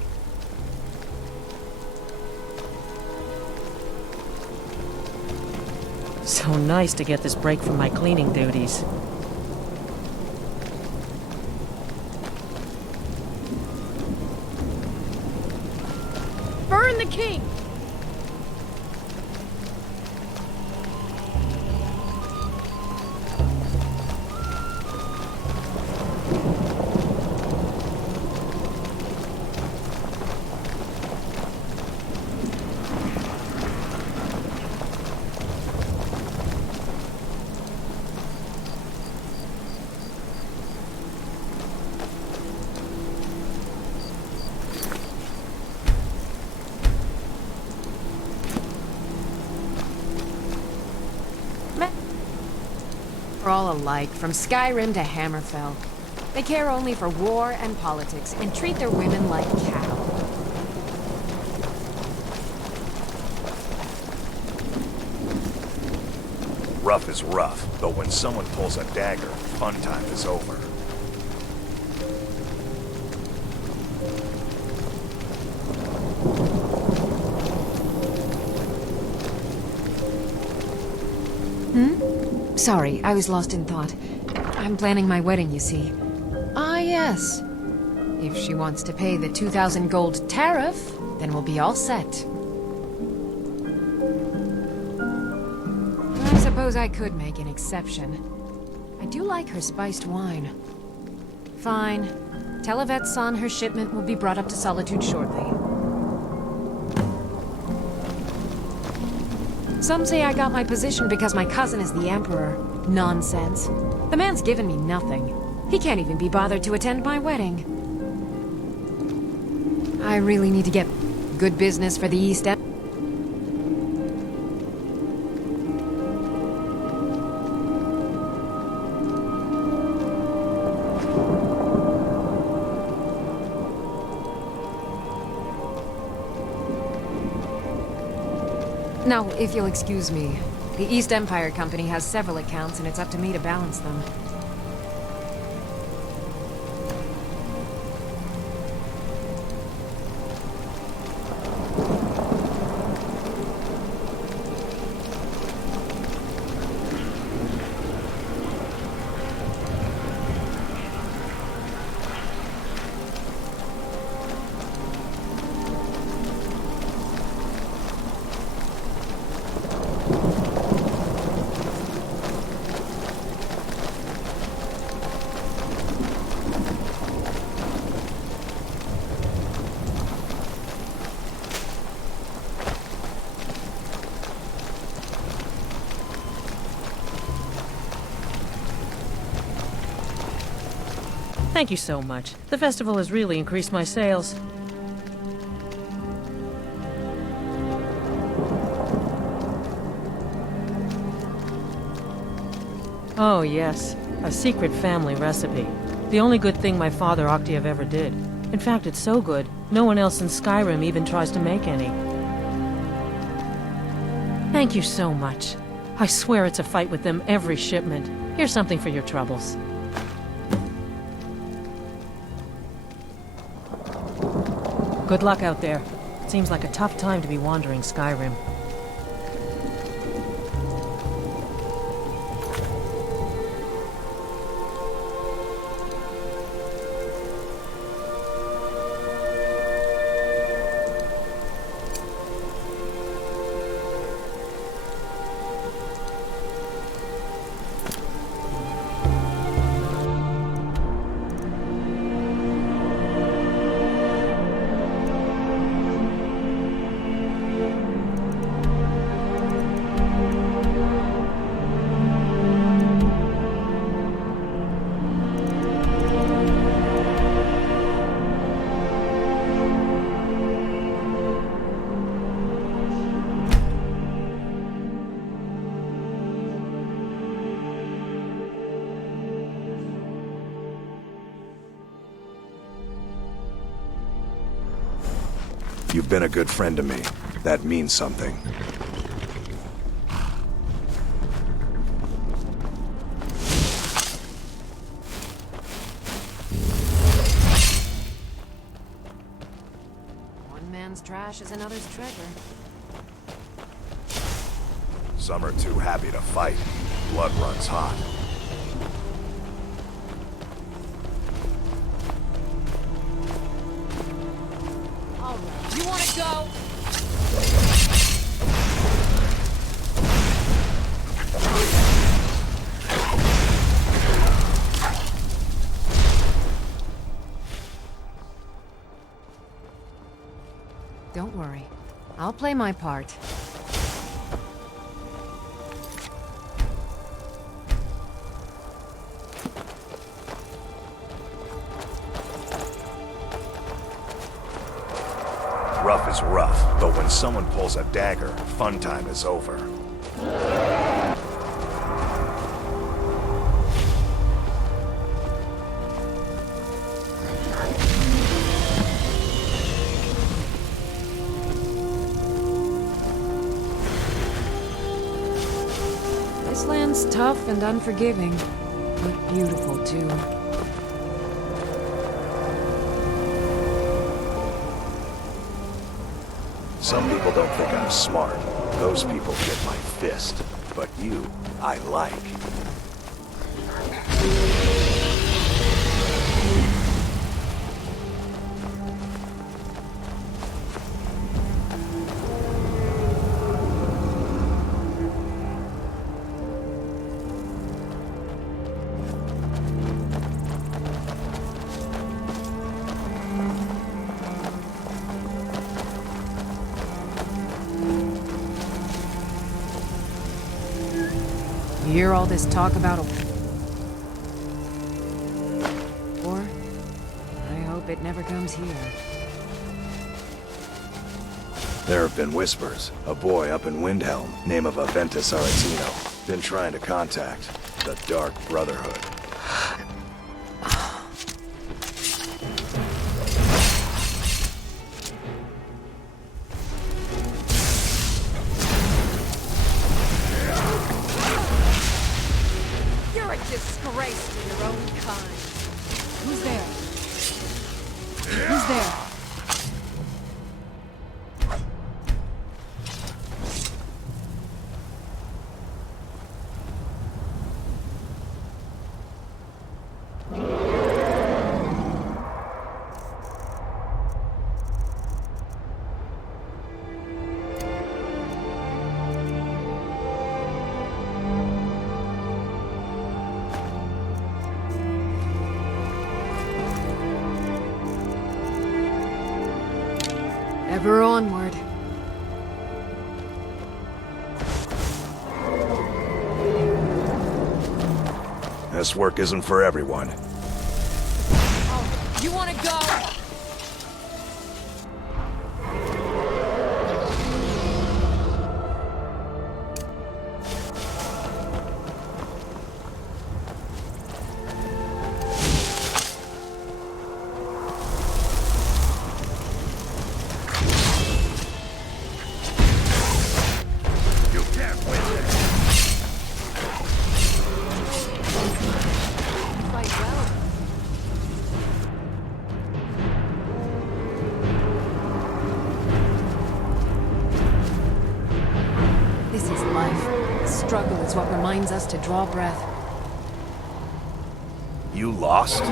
So nice to get this break from my cleaning duties. Burn the king! They're all alike, from Skyrim to Hammerfell. They care only for war and politics, and treat their women like cattle. Rough is rough, but when someone pulls a dagger, fun time is over. Sorry, I was lost in thought. I'm planning my wedding, you see. Ah, yes. If she wants to pay the 2,000 gold tariff, then we'll be all set. I suppose I could make an exception. I do like her spiced wine. Fine. Tell Yvette's son her shipment will be brought up to Solitude shortly. Some say I got my position because my cousin is the Emperor. Nonsense. The man's given me nothing. He can't even be bothered to attend my wedding. I really need to get good business for the East End. Now, if you'll excuse me, the East Empire Company has several accounts, and it's up to me to balance them. Thank you so much. The festival has really increased my sales. Oh, yes. A secret family recipe. The only good thing my father Octave ever did. In fact, it's so good, no one else in Skyrim even tries to make any. Thank you so much. I swear it's a fight with them every shipment. Here's something for your troubles. Good luck out there. It seems like a tough time to be wandering Skyrim. You've been a good friend to me. That means something. One man's trash is another's treasure. Some are too happy to fight. Blood runs hot. You want to go? Don't worry. I'll play my part. Rough is rough, but when someone pulls a dagger, fun time is over. She's tough and unforgiving, but beautiful too. Some people don't think I'm smart. Those people get my fist. But you, I like. You hear all this talk about a war? I hope it never comes here. There have been whispers. A boy up in Windhelm, name of Aventus Aretino, been trying to contact the Dark Brotherhood. You're a disgrace to your own kind. Who's there? Who's there? Ever onward. This work isn't for everyone. You wanna go? This is life. Struggle is what reminds us to draw breath. You lost?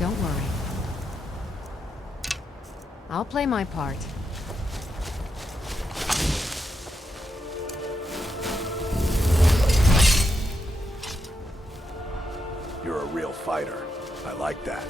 Don't worry. I'll play my part. You're a real fighter. I like that.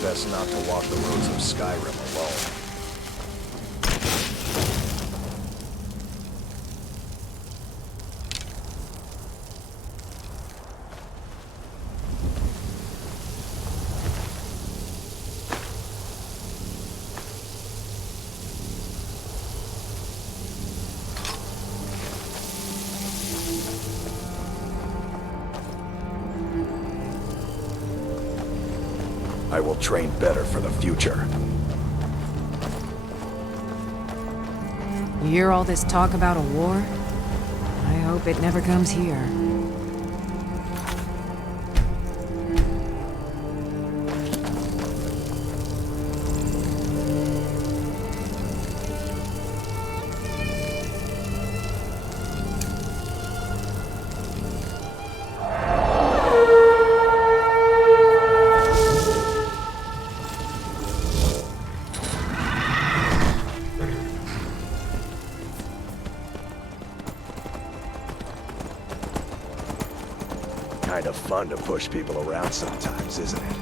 Best not to walk the roads of Skyrim alone. I will train better for the future. You hear all this talk about a war? I hope it never comes here. kind of fun to push people around sometimes, isn't it?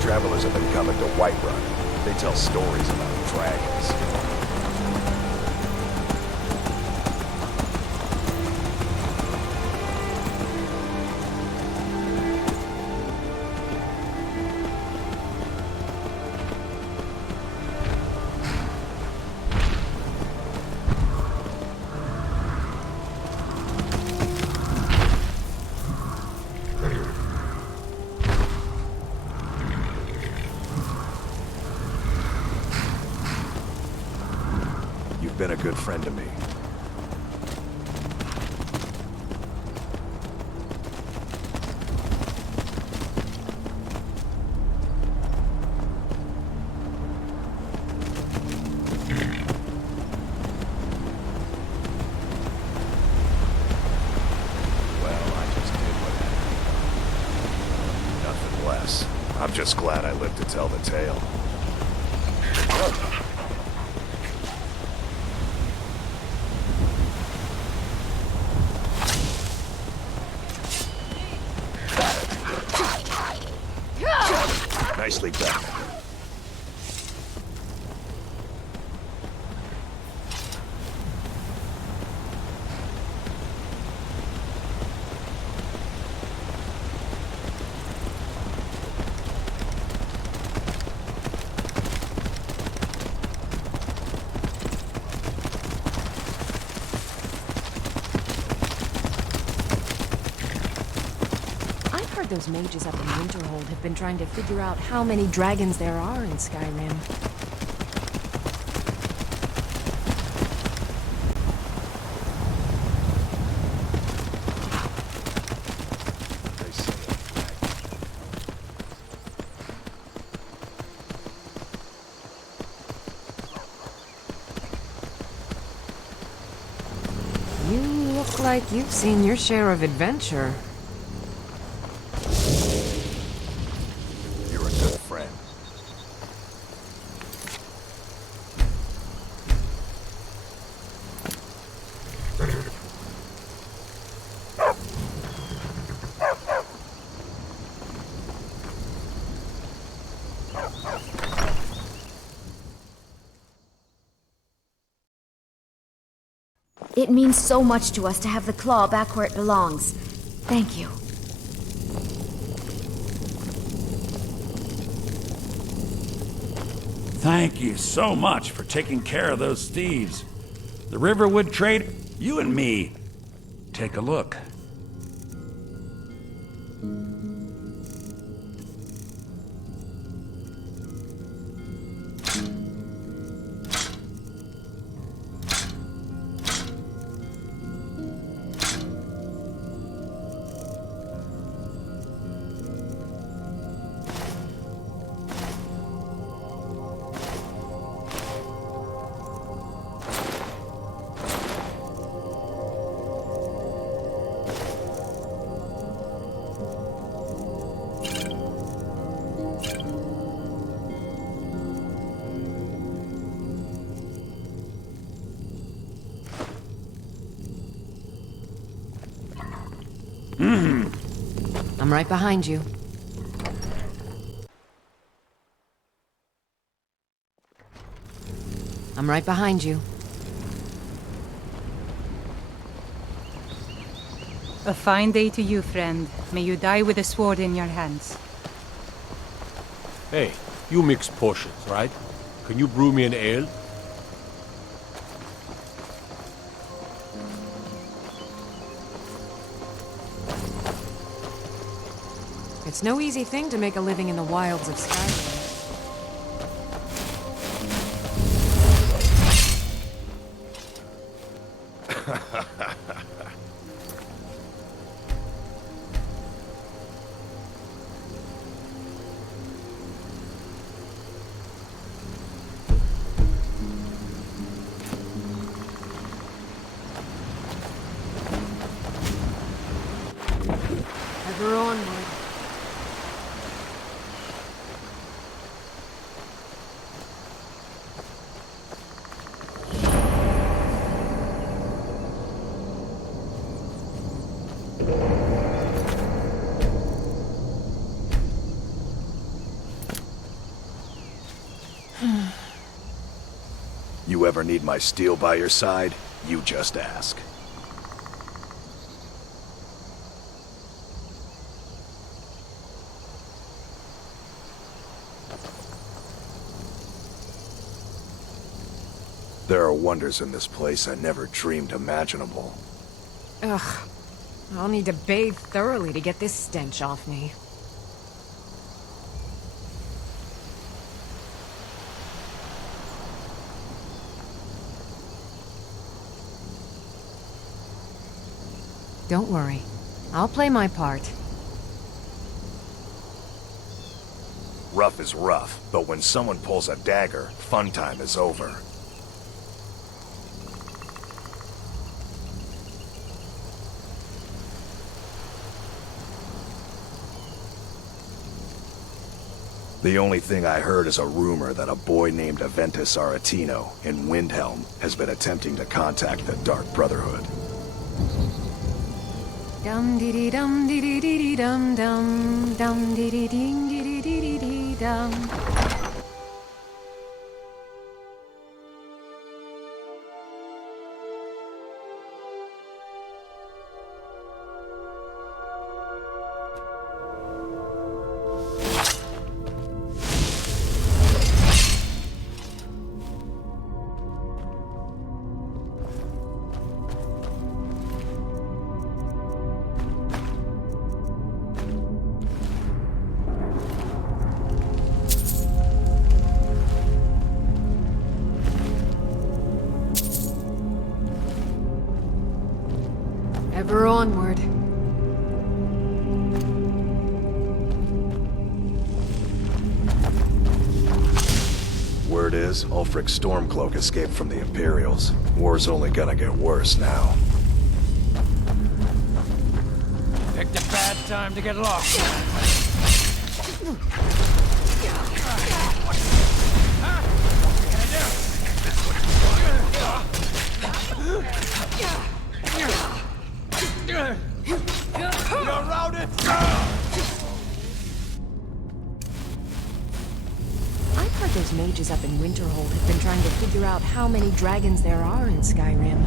Travelers have been coming to Whiterun. They tell stories about dragons. You've been a good friend to me. Nothing less. I'm just glad I lived to tell the tale. Nicely done. Those mages up in Winterhold have been trying to figure out how many dragons there are in Skyrim. You look like you've seen your share of adventure. It means so much to us to have the claw back where it belongs. Thank you. Thank you so much for taking care of those thieves. The Riverwood trade, you and me. Take a look. I'm right behind you. I'm right behind you. A fine day to you, friend. May you die with a sword in your hands. Hey, you mix potions, right? Can you brew me an ale? It's no easy thing to make a living in the wilds of Skyrim. Ever onward. You ever need my steel by your side, you just ask. There are wonders in this place I never dreamed imaginable. Ugh. I'll need to bathe thoroughly to get this stench off me. Don't worry. I'll play my part. Rough is rough, but when someone pulls a dagger, fun time is over. The only thing I heard is a rumor that a boy named Aventus Aretino in Windhelm has been attempting to contact the Dark Brotherhood. Dum dee dee dum dee dee dee dee dum dum dee dee ding dee dee dee dee dee dum. Ever onward. Word is, Ulfric's Stormcloak escaped from the Imperials. War's only gonna get worse now. Picked a bad time to get lost. You're routed! I've heard those mages up in Winterhold have been trying to figure out how many dragons there are in Skyrim.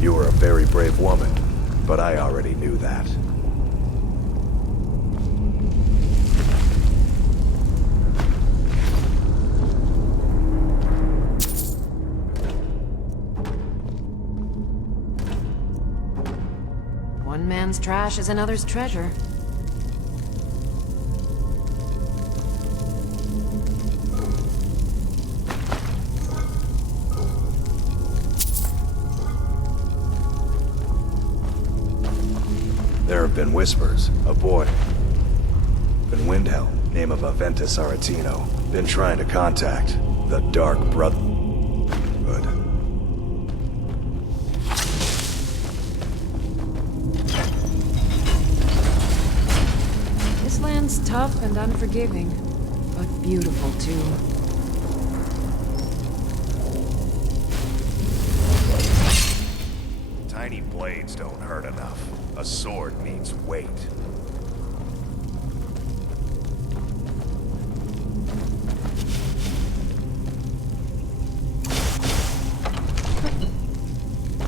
You were a very brave woman, but I already knew that. One man's trash is another's treasure. There have been whispers. A boy in Windhelm, name of Aventus Aretino, been trying to contact the Dark Brotherhood. This land's tough and unforgiving, but beautiful too. Tiny blades don't hurt enough. A sword needs weight.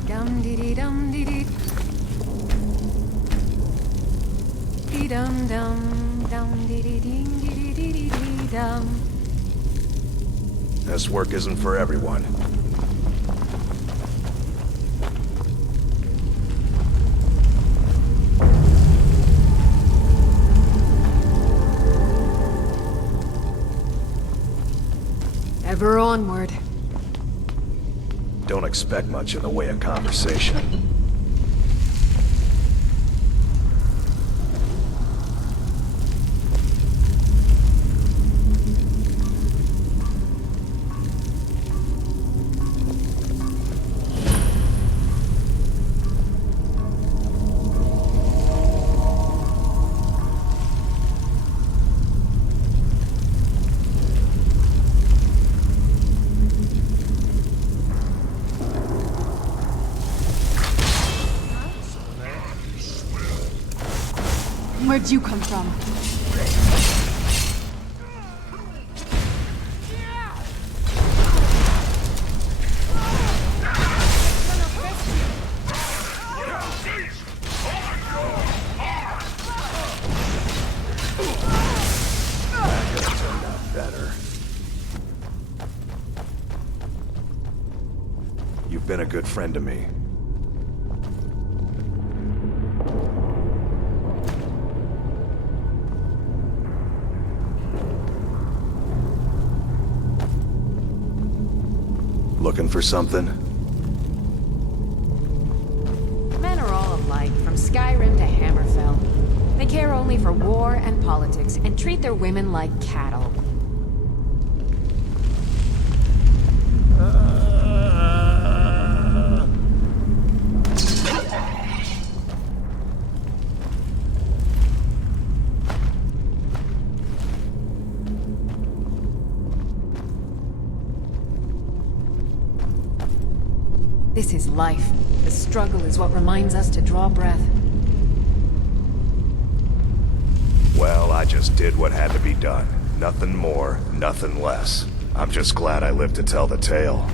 Dum dee dee dum dee dee. Dee dum dum dum dee dee ding dee dee dee dee dee dum. This work isn't for everyone. Ever onward. Don't expect much in the way of conversation. Where'd you come from? You've been a good friend to me. Looking for something? Men are all alike, from Skyrim to Hammerfell. They care only for war and politics, and treat their women like cattle. This is life. The struggle is what reminds us to draw breath. Well, I just did what had to be done. Nothing more, nothing less. I'm just glad I lived to tell the tale.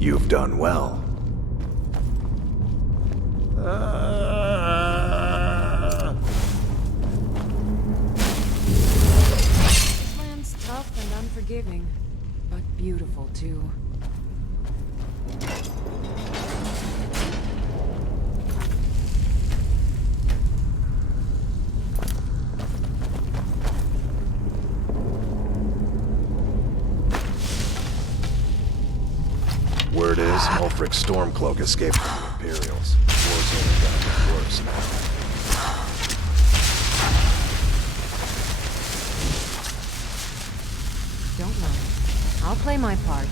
You've done well. This land's tough and unforgiving, but beautiful too. Word is, Ulfric's Stormcloak escaped from the Imperials. War's only gonna get worse now. Don't worry. I'll play my part.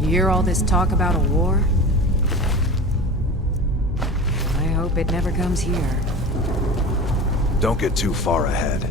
You hear all this talk about a war? I hope it never comes here. Don't get too far ahead.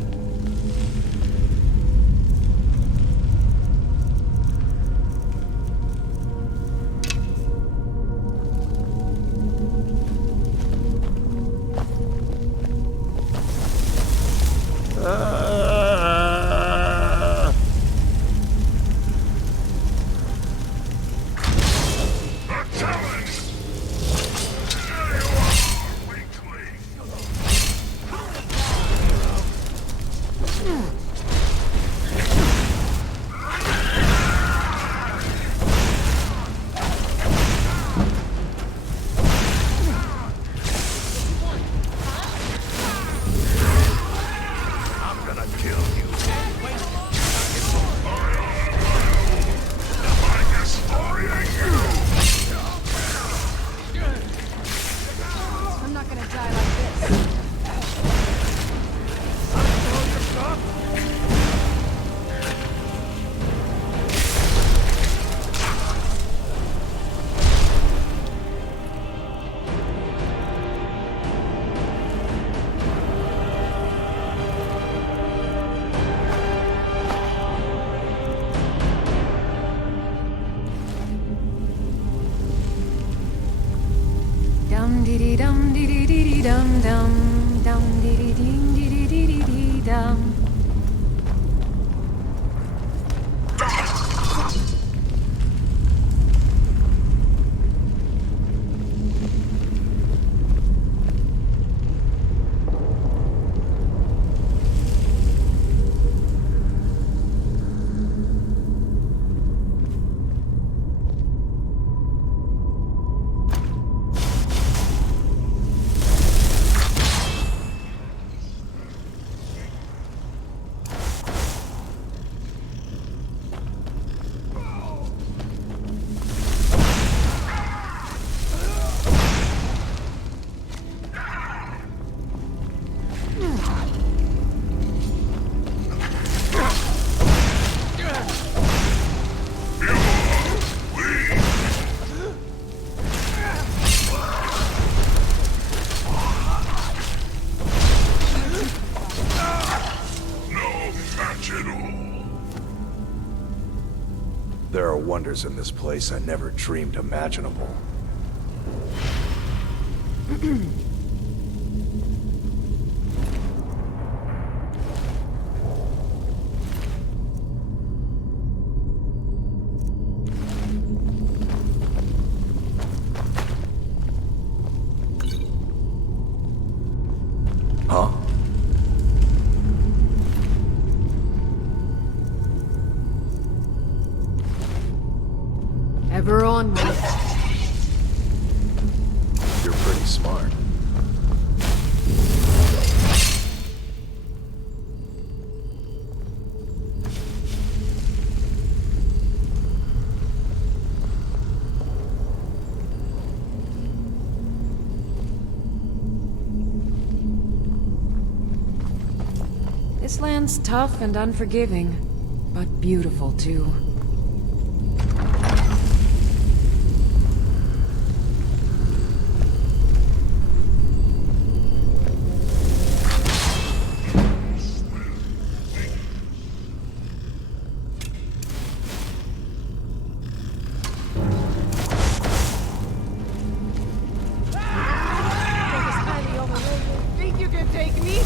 Dum dee dee dum dee dee dee dee dum dum dee dee dee dee dee dee dee dum. There are wonders in this place I never dreamed imaginable. Huh? Ever onward. You're pretty smart. This land's tough and unforgiving, but beautiful too. Think you can take me?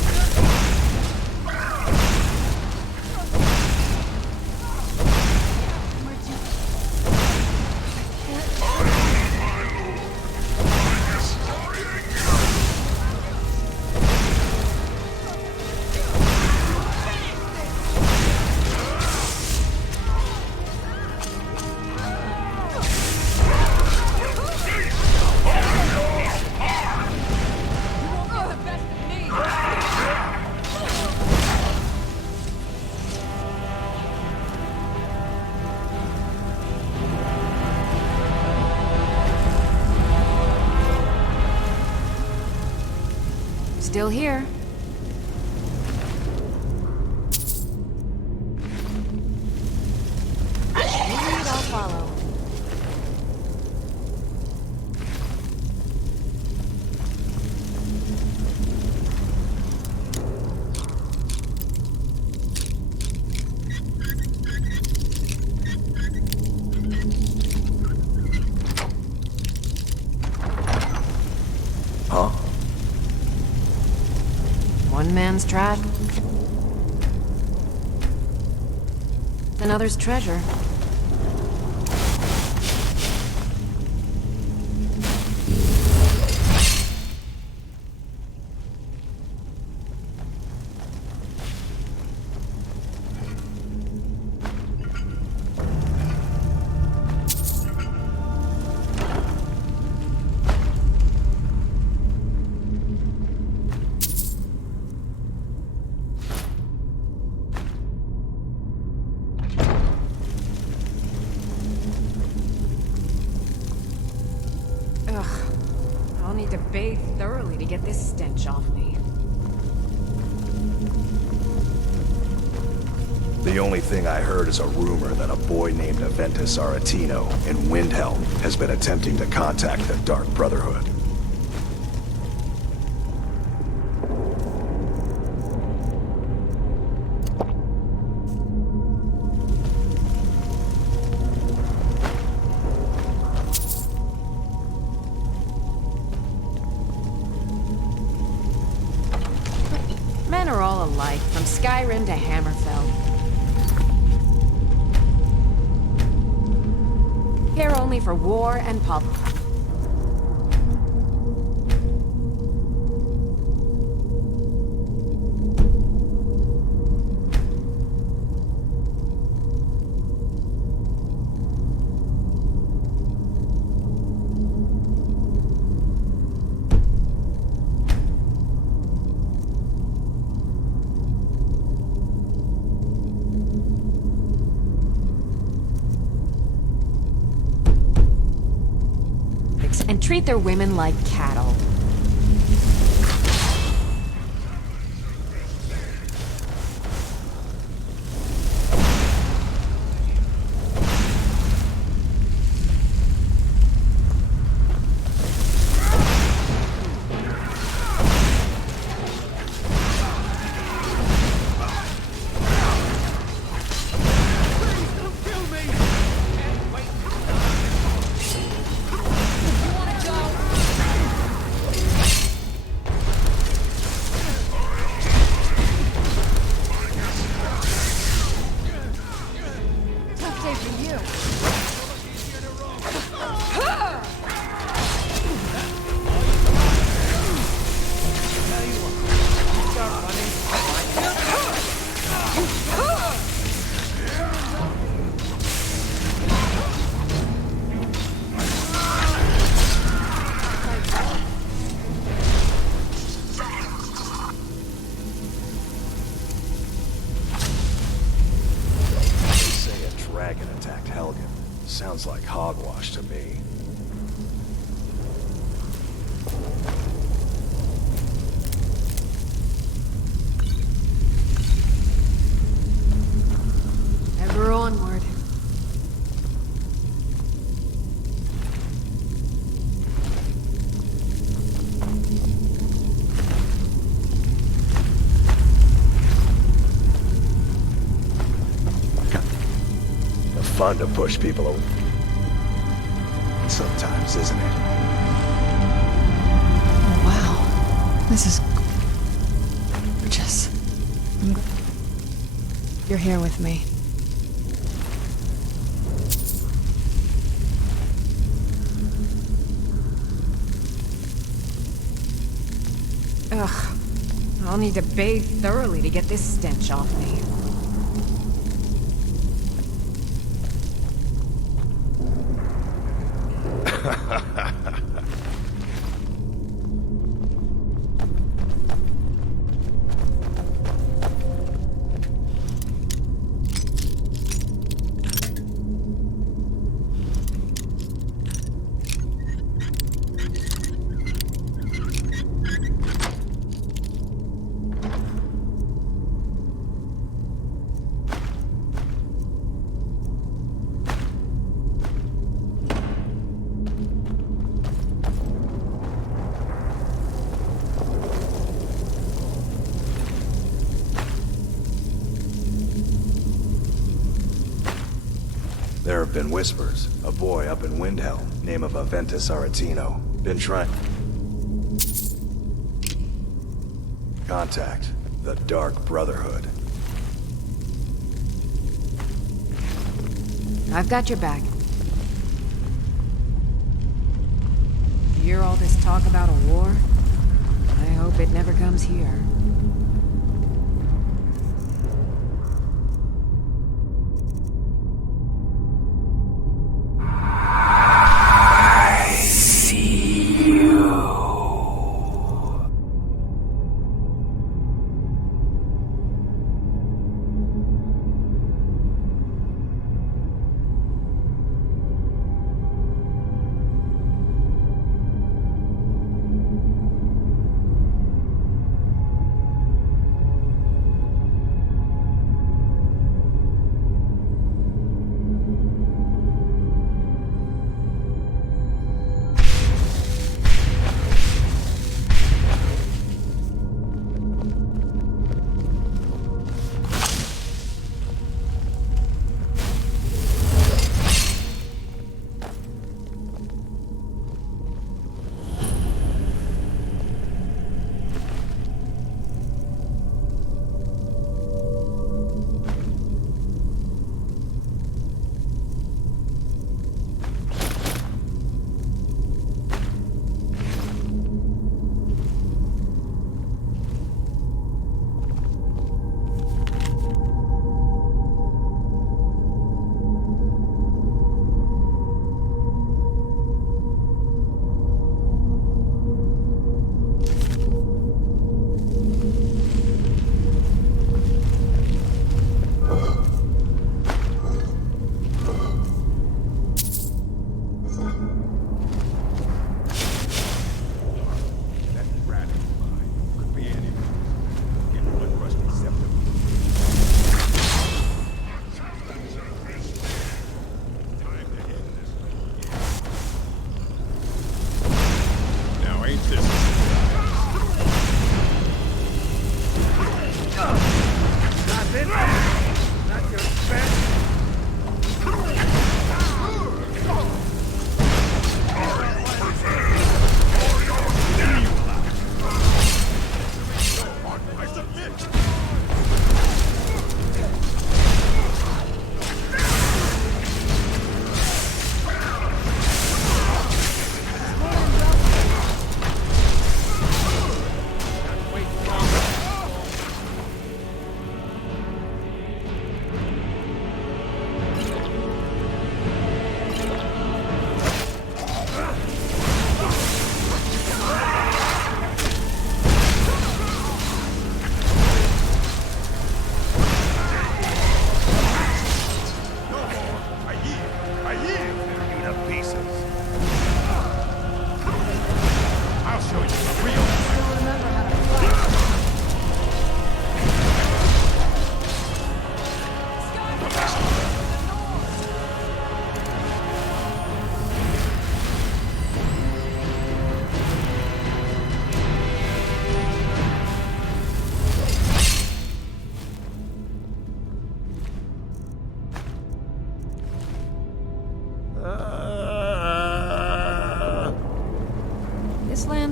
Still here. Lead, I'll follow. Huh? One man's trash. Another's treasure. I'll need to bathe thoroughly to get this stench off me. The only thing I heard is a rumor that a boy named Aventus Aretino in Windhelm has been attempting to contact the Dark Brotherhood. Men are all alike, from Skyrim to Hammerfell. Care only for war and politics. And treat their women like cattle. sounds like hogwash to me. Ever onward. Fun to push people away. Sometimes, isn't it? Oh, wow. This is gorgeous. You're here with me. Ugh. I'll need to bathe thoroughly to get this stench off me. There have been whispers. A boy up in Windhelm, name of Aventus Aretino. Been trying... Contact. The Dark Brotherhood. I've got your back. You hear all this talk about a war? I hope it never comes here.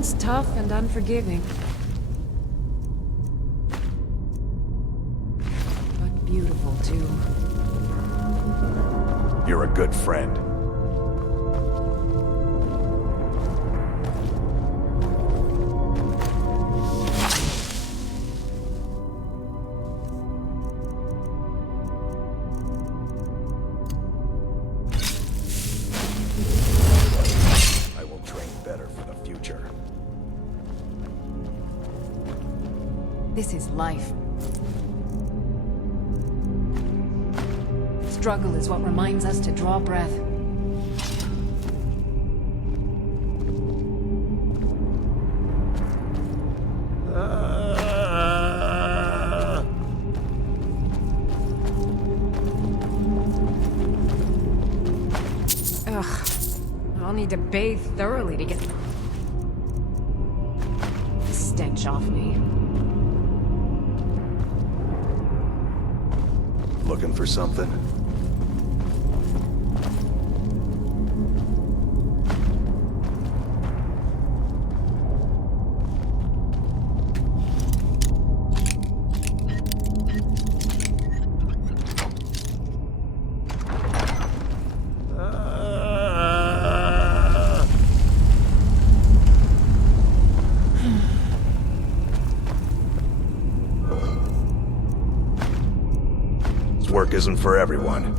land's tough and unforgiving. But beautiful, too. You're a good friend. I will train better for the future. This is life. Struggle is what reminds us to draw breath. Ugh. I'll need to bathe thoroughly to get the stench off me. Looking for something? Work isn't for everyone.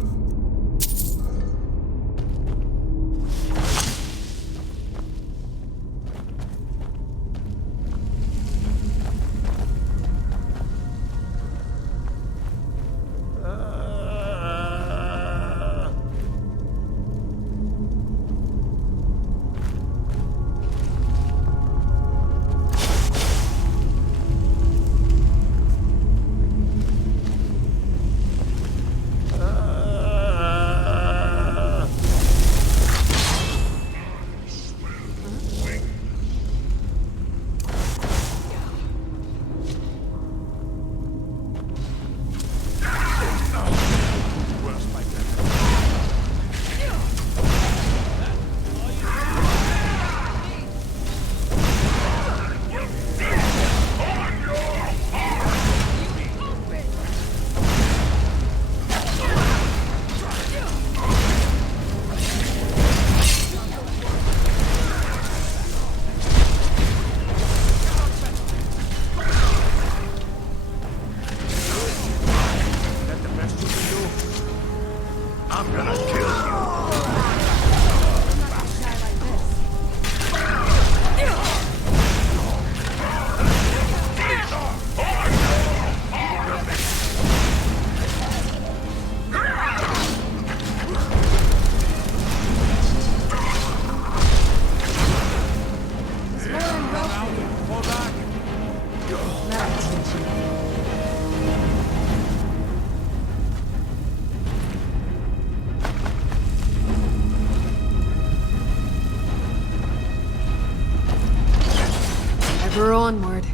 We're onward.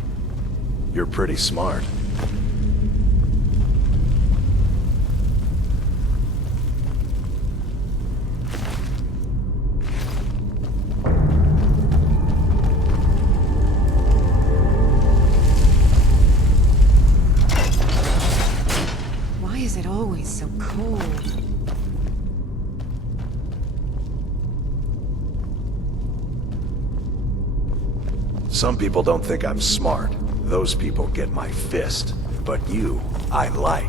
You're pretty smart. Why is it always so cold? Some people don't think I'm smart. Those people get my fist. But you, I like.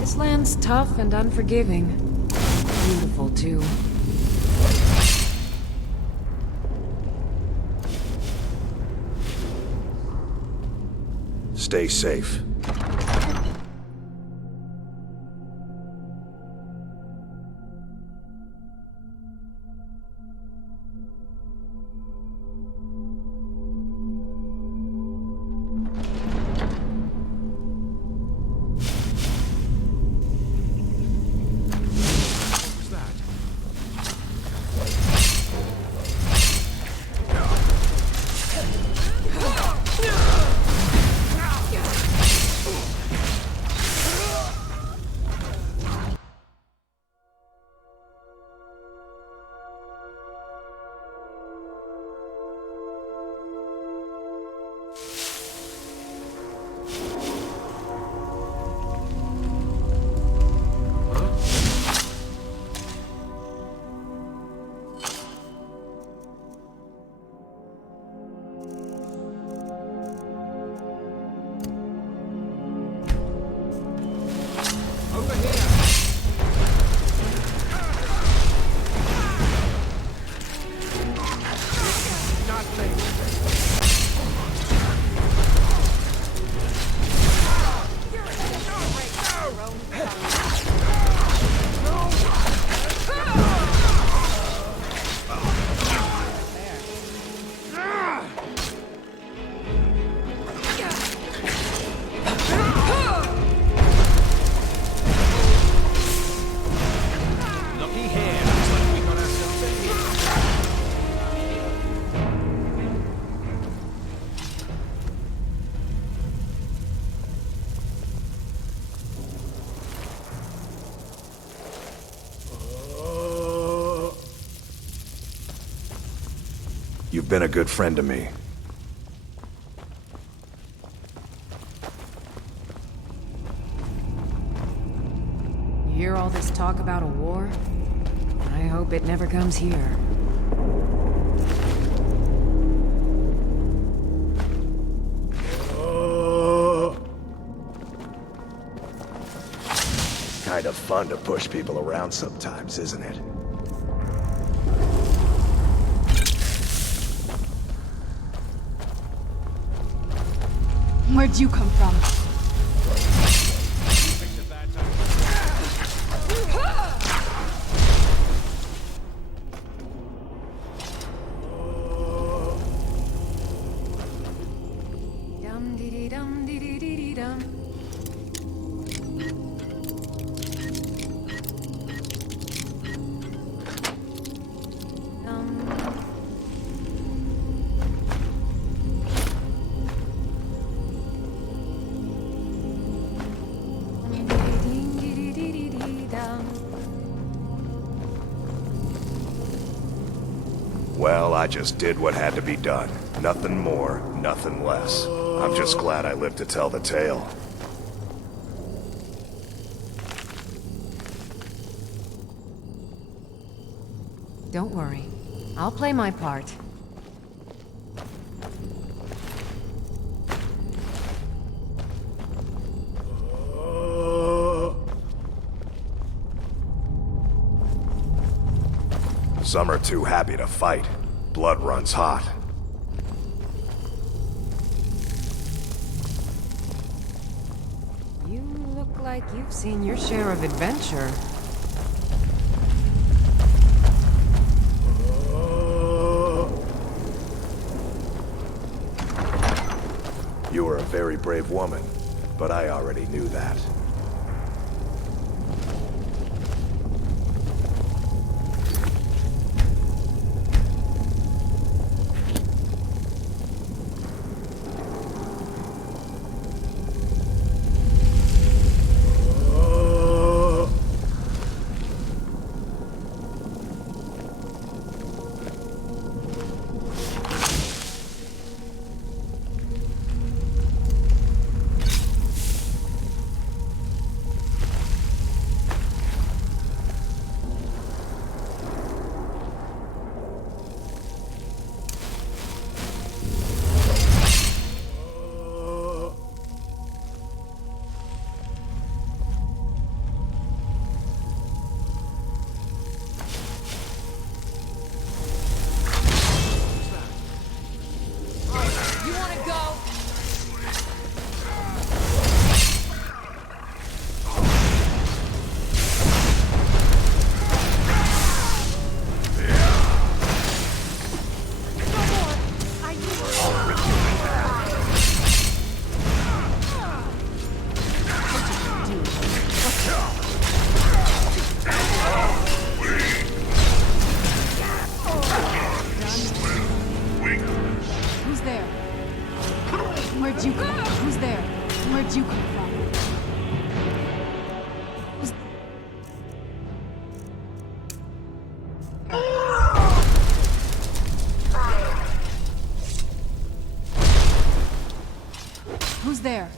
This land's tough and unforgiving. Beautiful, too. Stay safe. You've been a good friend to me. You hear all this talk about a war? I hope it never comes here. Kind of fun to push people around sometimes, isn't it? Where'd you come from? Dum dee dee dum dee dee dee dee dum. Well, I just did what had to be done. Nothing more, nothing less. I'm just glad I lived to tell the tale. Don't worry. I'll play my part. Some are too happy to fight. Blood runs hot. You look like you've seen your share of adventure. You were a very brave woman, but I already knew that. Who's there?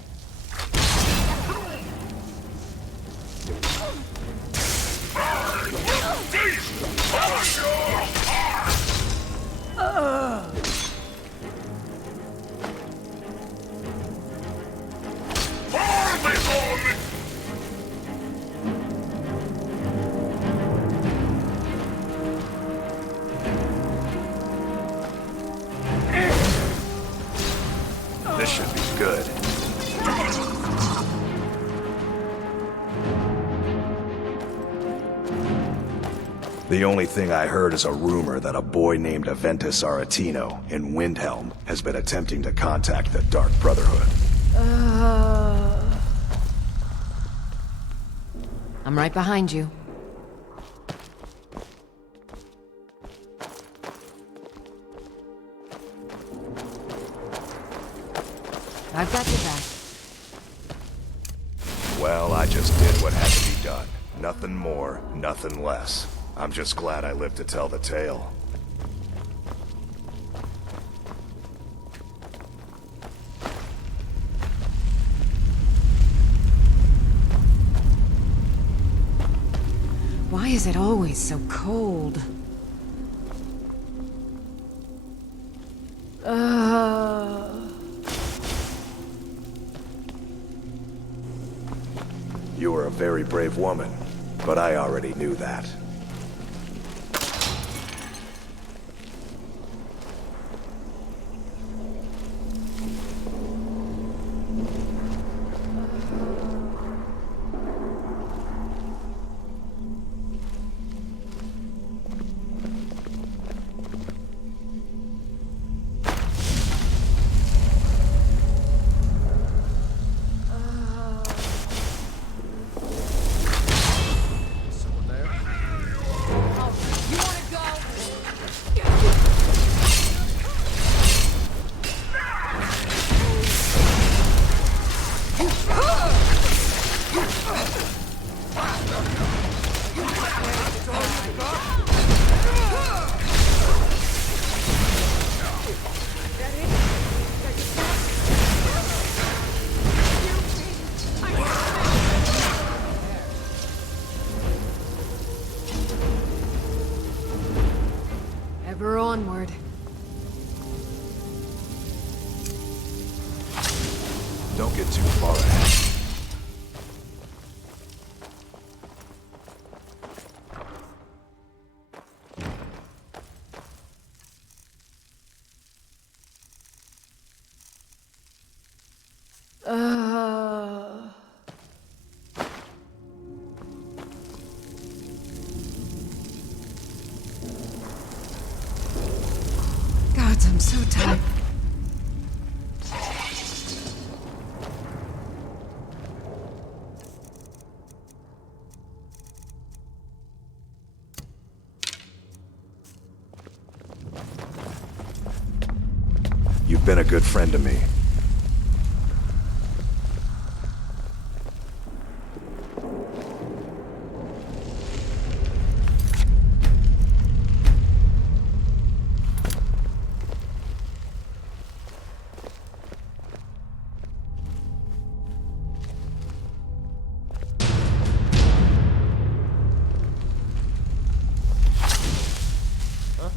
This should be good. The only thing I heard is a rumor that a boy named Aventus Aretino in Windhelm has been attempting to contact the Dark Brotherhood. I'm right behind you. I've got your back. Well, I just did what had to be done. Nothing more, nothing less. I'm just glad I lived to tell the tale. Why is it always so cold? You were a very brave woman, but I already knew that. Ever onward. Don't get too far ahead. God, I'm so tired. You've been a good friend to me. Huh?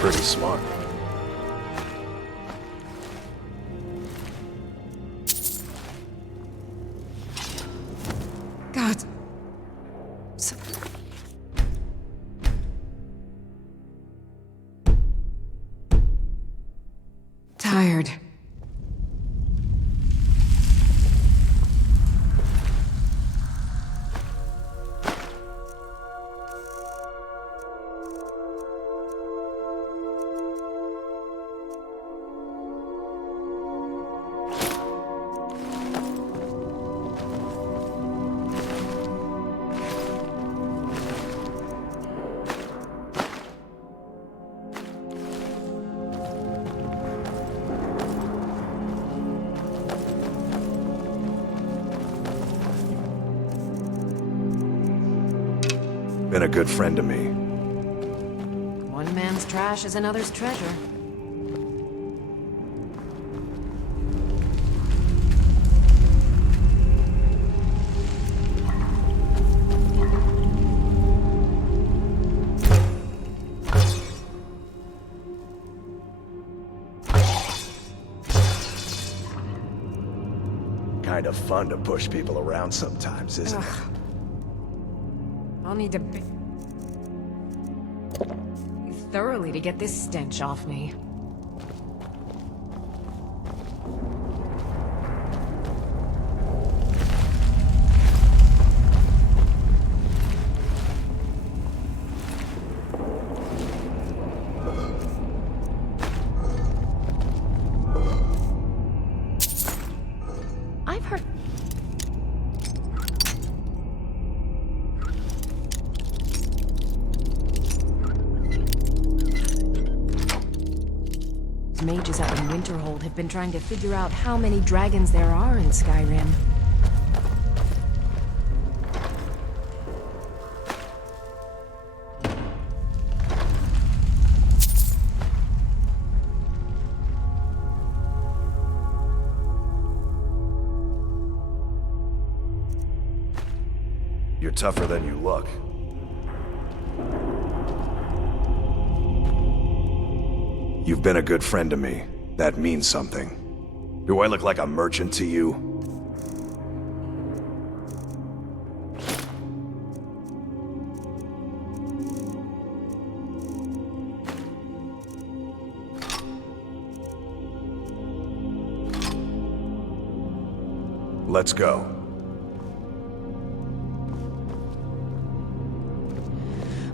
pretty smart. God. Tired. Been a good friend to me. One man's trash is another's treasure. Kind of fun to push people around sometimes, isn't it? I'll need to thoroughly to get this stench off me. I've heard... Mages up in Winterhold have been trying to figure out how many dragons there are in Skyrim. You're tougher than you look. You've been a good friend to me. That means something. Do I look like a merchant to you? Let's go.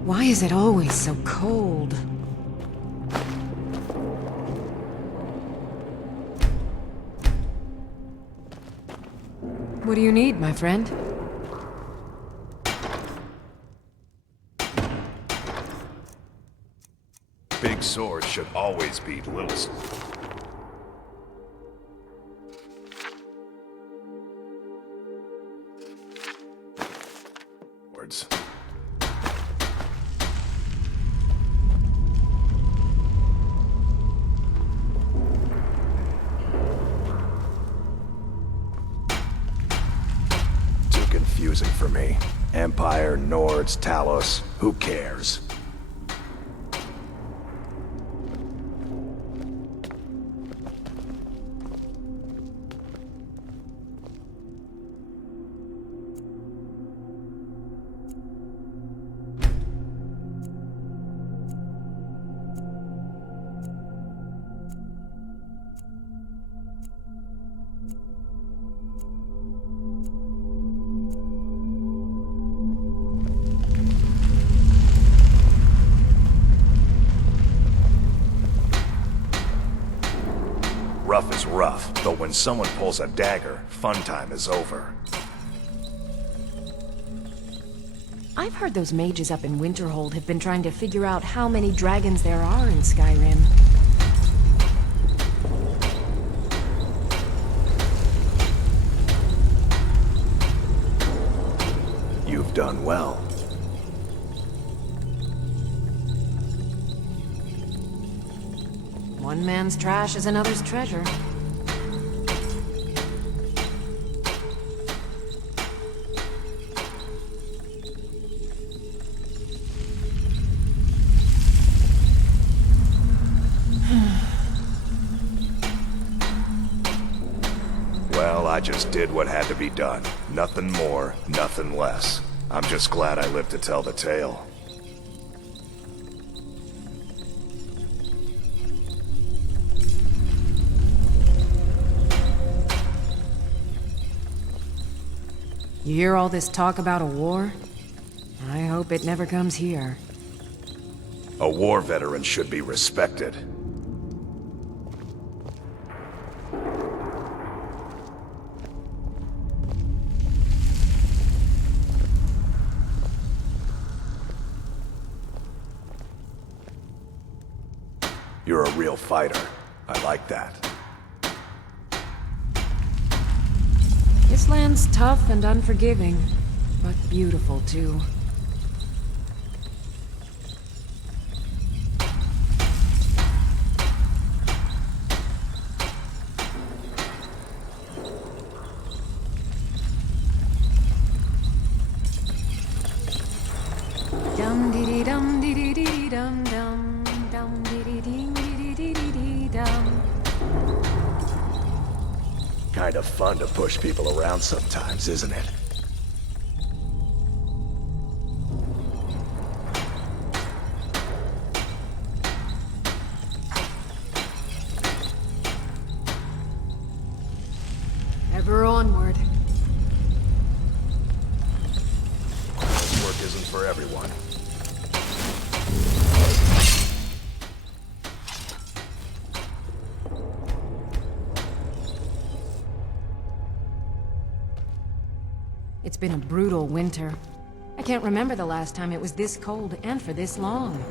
Why is it always so cold? What do you need, my friend? Big swords should always beat little swords. Confusing for me. Empire, Nords, Talos, who cares? Rough is rough, but when someone pulls a dagger, fun time is over. I've heard those mages up in Winterhold have been trying to figure out how many dragons there are in Skyrim. You've done well. One man's trash is another's treasure. I just did what had to be done. Nothing more, nothing less. I'm just glad I lived to tell the tale. You hear all this talk about a war? I hope it never comes here. A war veteran should be respected. You're a real fighter. I like that. This land's tough and unforgiving, but beautiful too. Dum dee dee dum dee dee dee dum dum dum dee dee dee dee dee dee dee dum. Kind of fun to push people around sometimes, isn't it? Ever onward. This work isn't for everyone. It's been a brutal winter. I can't remember the last time it was this cold and for this long.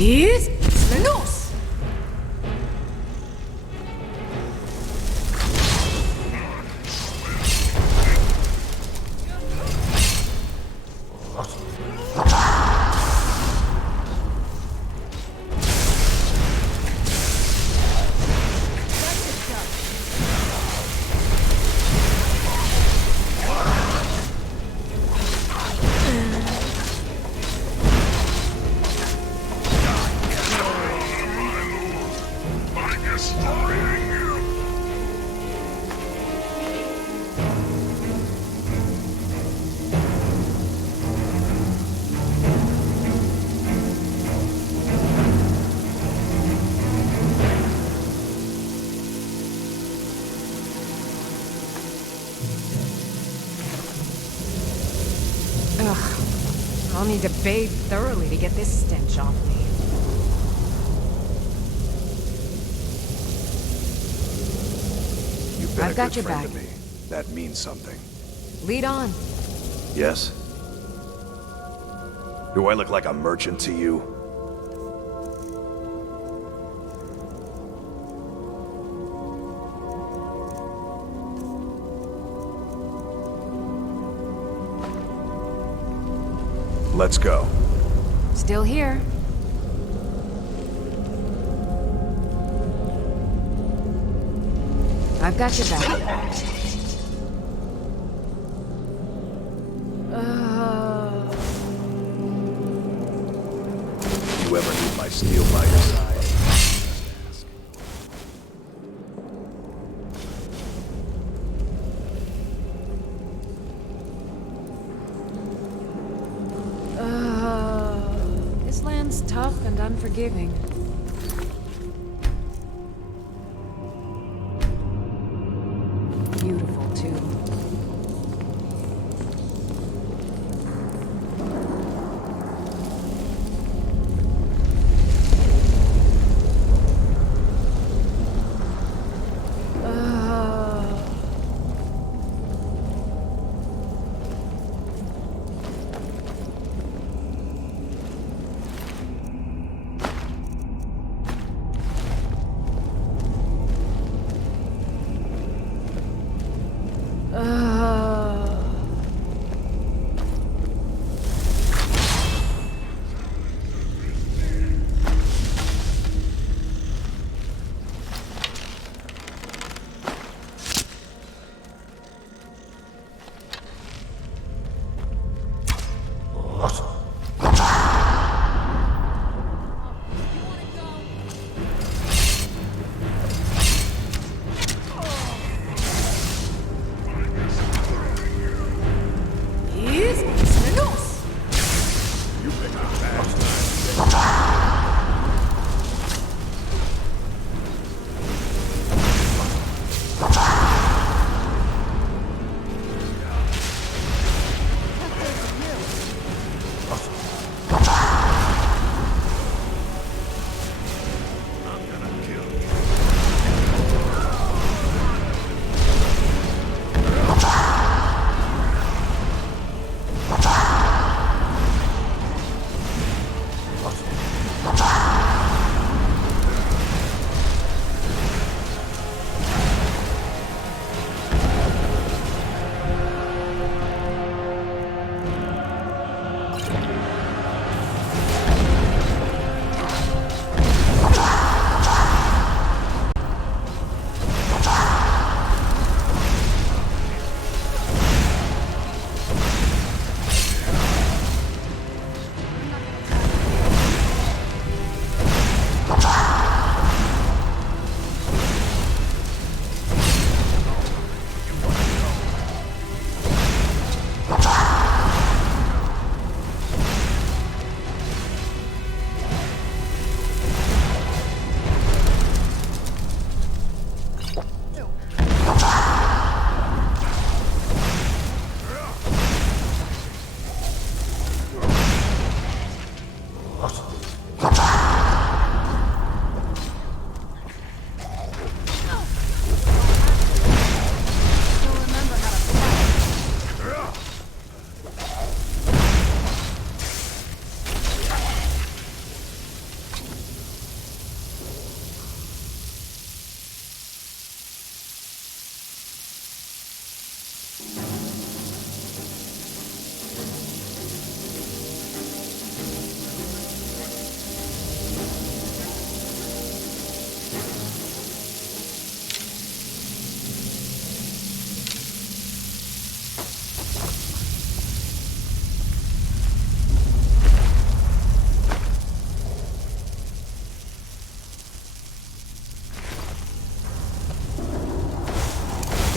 Is los! Ugh. I'll need to bathe thoroughly to get this stench off me. You've been I've a got good your friend back. to me. That means something. Lead on. Yes? Do I look like a merchant to you? Let's go. Still here. I've got your back. You ever need my steel by your side? This land's tough and unforgiving.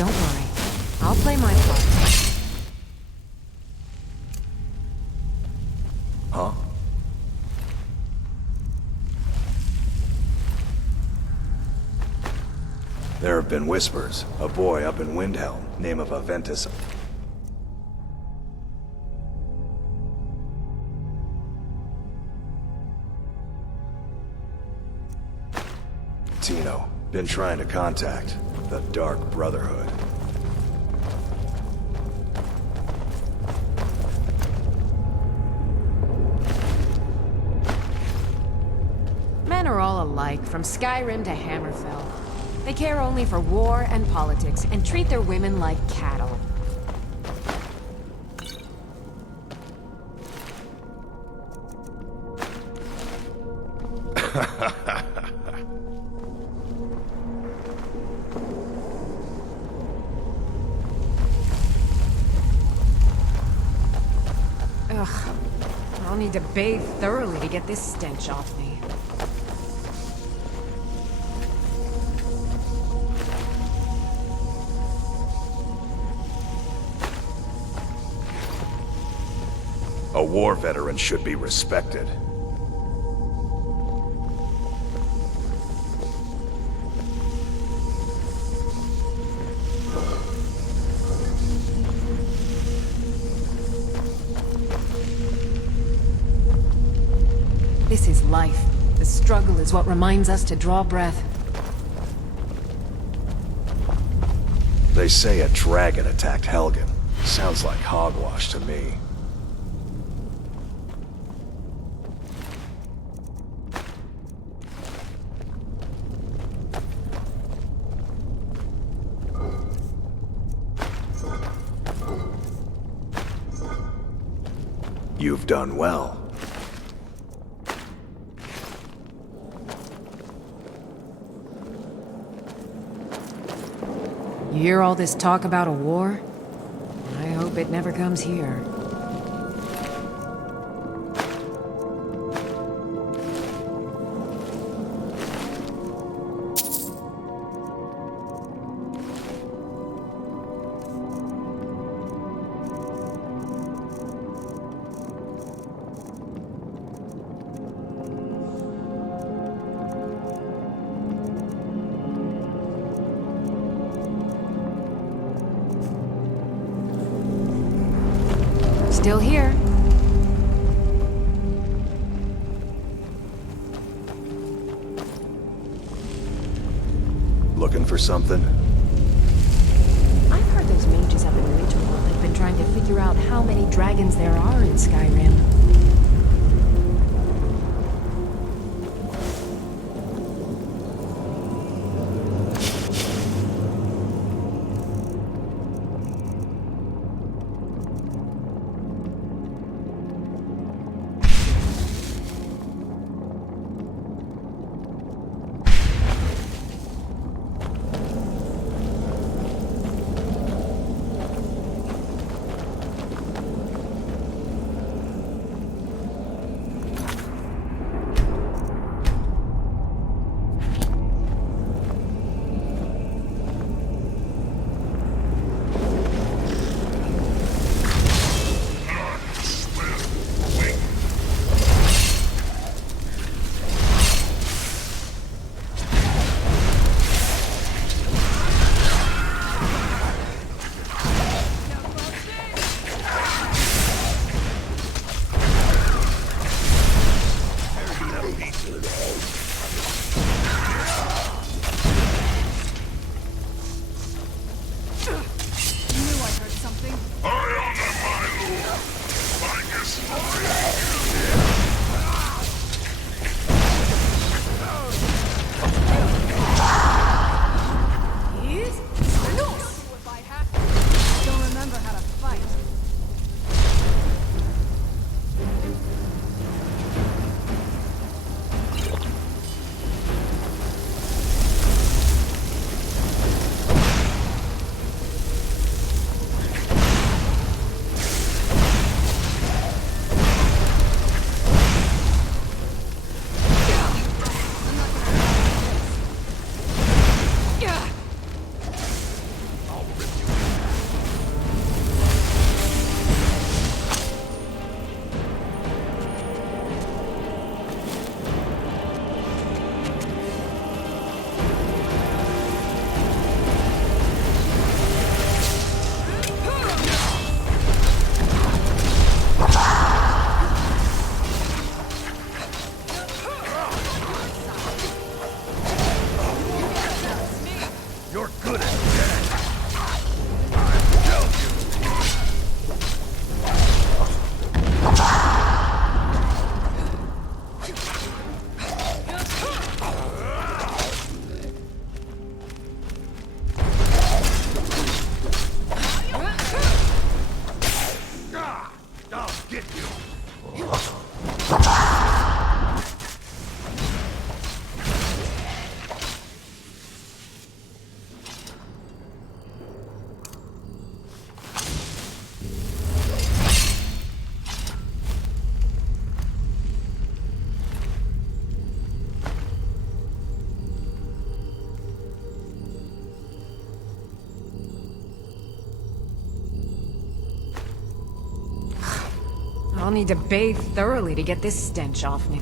Don't worry. I'll play my part. Huh? There have been whispers. A boy up in Windhelm, name of Aventus. Tino, been trying to contact the Dark Brotherhood. Men are all alike, from Skyrim to Hammerfell. They care only for war and politics, and treat their women like cattle. Ugh. I'll need to bathe thoroughly to get this stench off me. A war veteran should be respected. This is life. The struggle is what reminds us to draw breath. They say a dragon attacked Helgen. Sounds like hogwash to me. You've done well. You hear all this talk about a war? I hope it never comes here. Still here. Looking for something? I've heard those mages up in Winterhold have been trying to figure out how many dragons there are in Skyrim. You're good at that. I tell I'll get you. I'll need to bathe thoroughly to get this stench off me.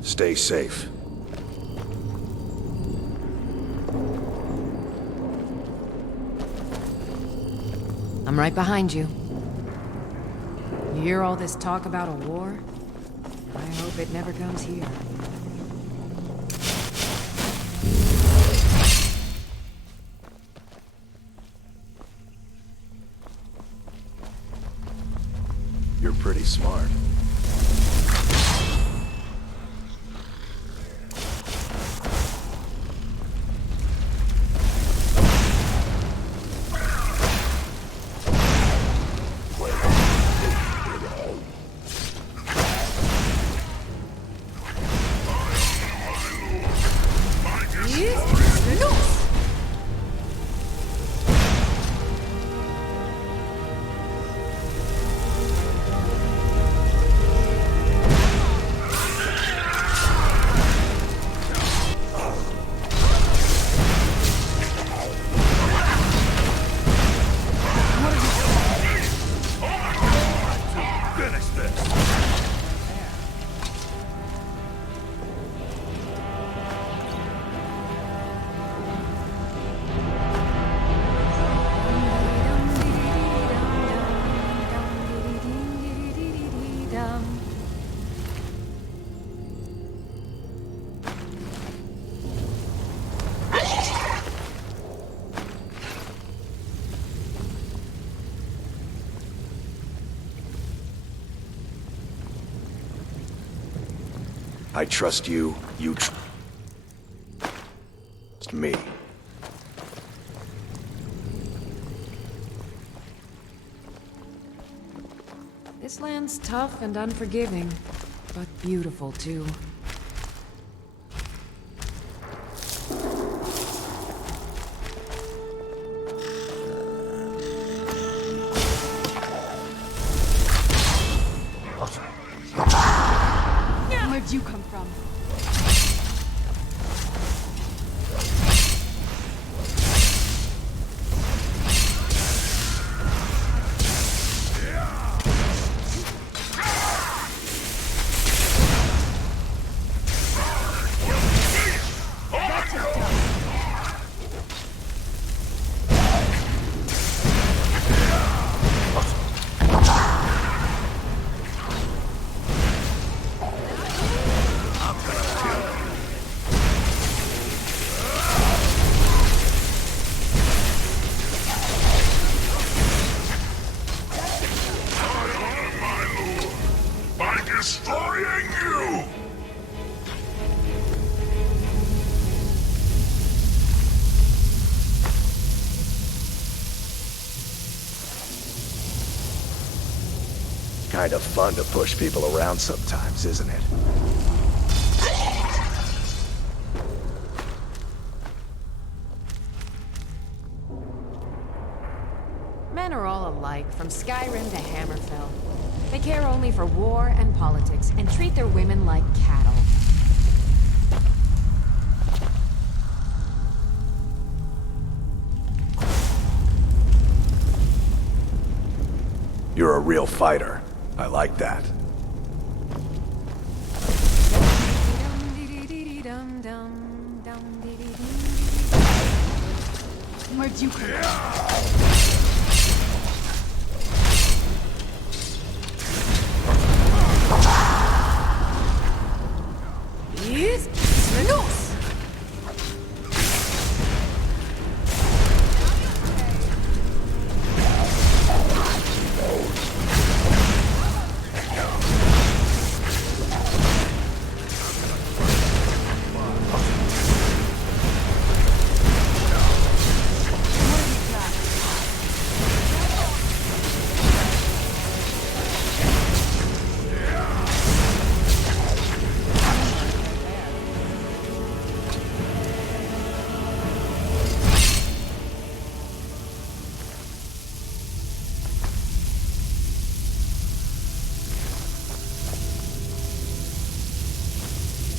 Stay safe. I'm right behind you. You hear all this talk about a war? I hope it never comes here. You're pretty smart. I trust you, you trust me. This land's tough and unforgiving, but beautiful too. Where'd you come from? Destroying you! Kind of fun to push people around sometimes, isn't it? Men are all alike, from Skyrim to Hammerfell. They care only for war and politics, and treat their women like cattle. You're a real fighter. I like that. Where'd you come from?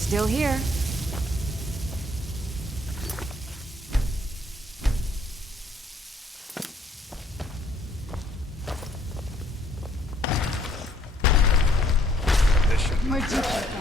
Still here. Where'd you come from?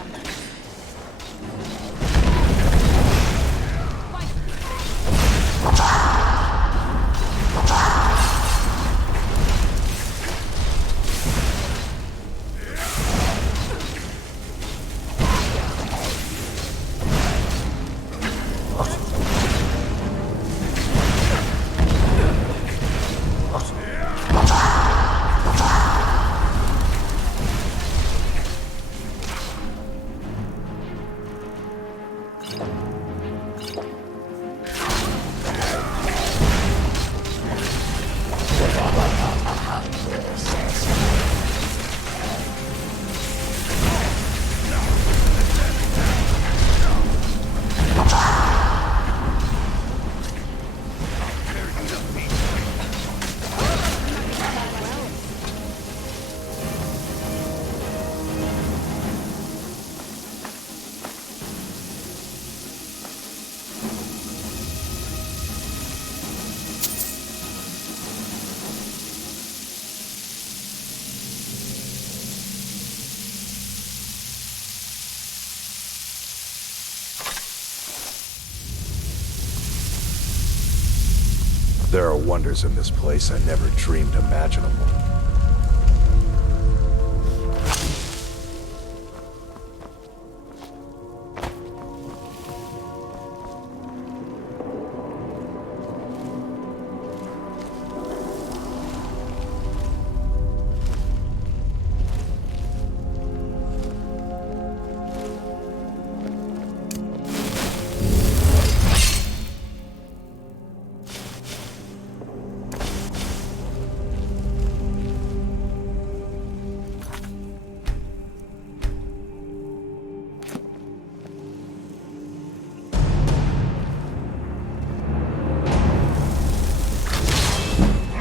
There are wonders in this place I never dreamed imaginable.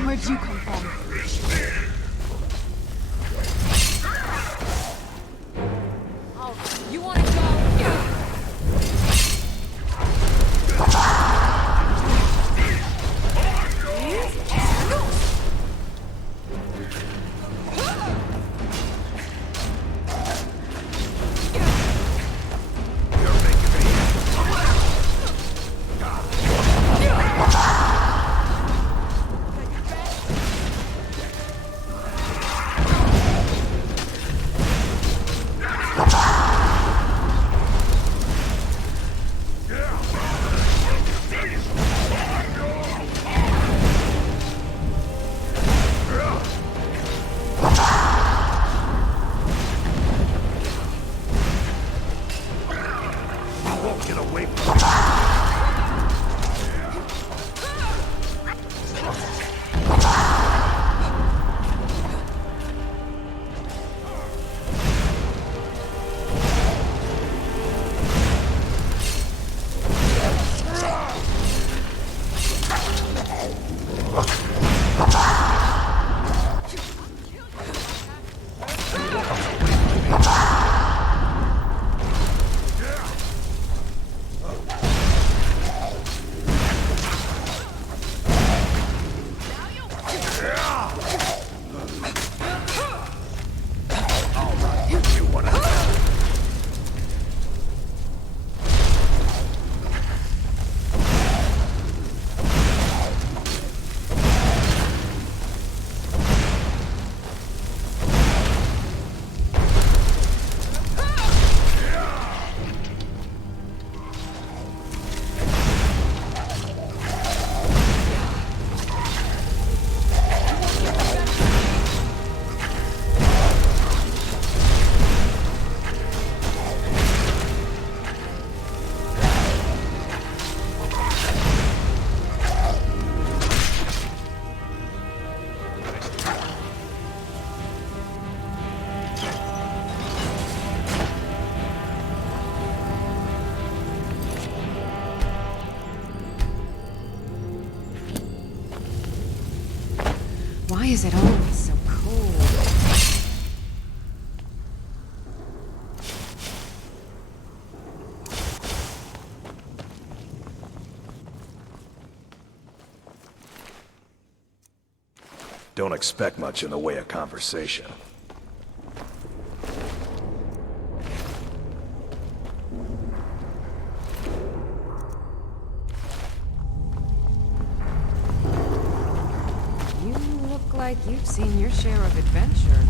Where'd you come from? Oh, you wanna go? Why is it always so cold? Don't expect much in the way of conversation. You look like you've seen your share of adventure.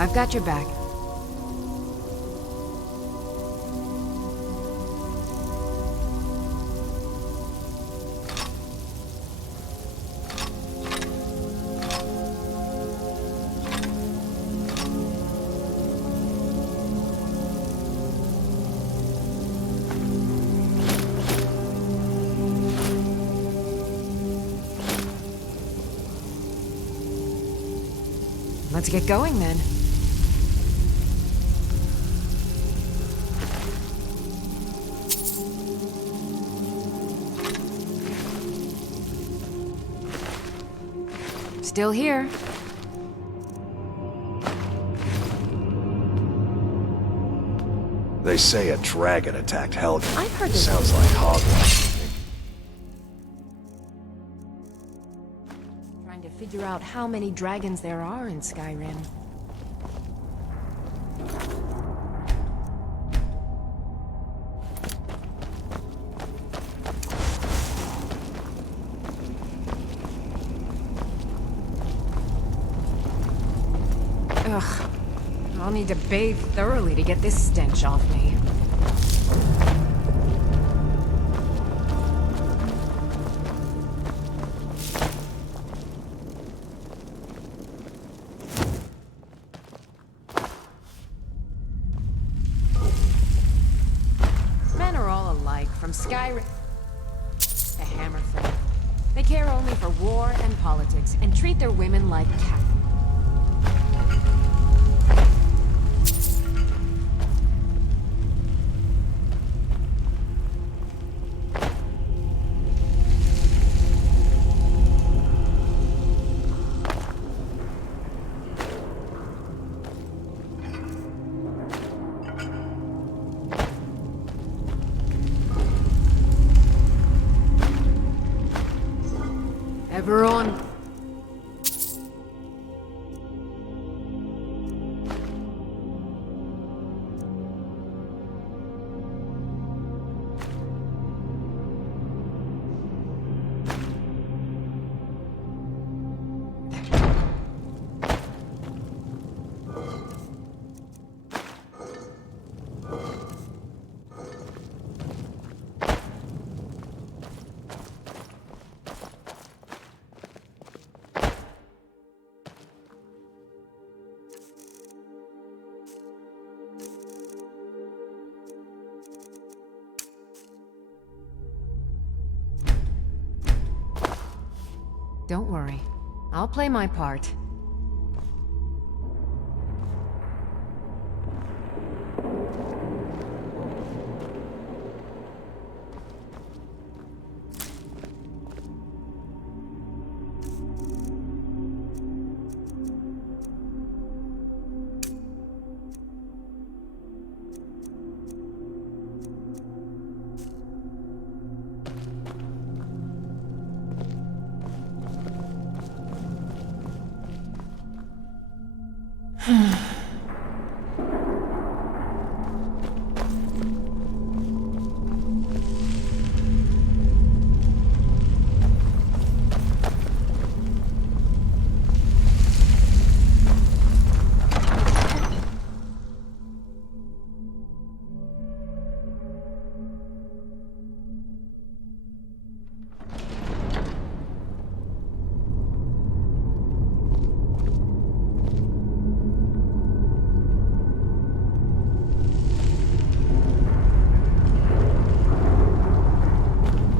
I've got your back. Let's get going then. Still here. They say a dragon attacked Helga. I've heard this. Sounds like hogwash. Trying to figure out how many dragons there are in Skyrim. Ugh. I'll need to bathe thoroughly to get this stench off me. Men are all alike, from Skyrim to Hammerfell. They care only for war and politics, and treat their women like cats. Ever on. Don't worry. I'll play my part.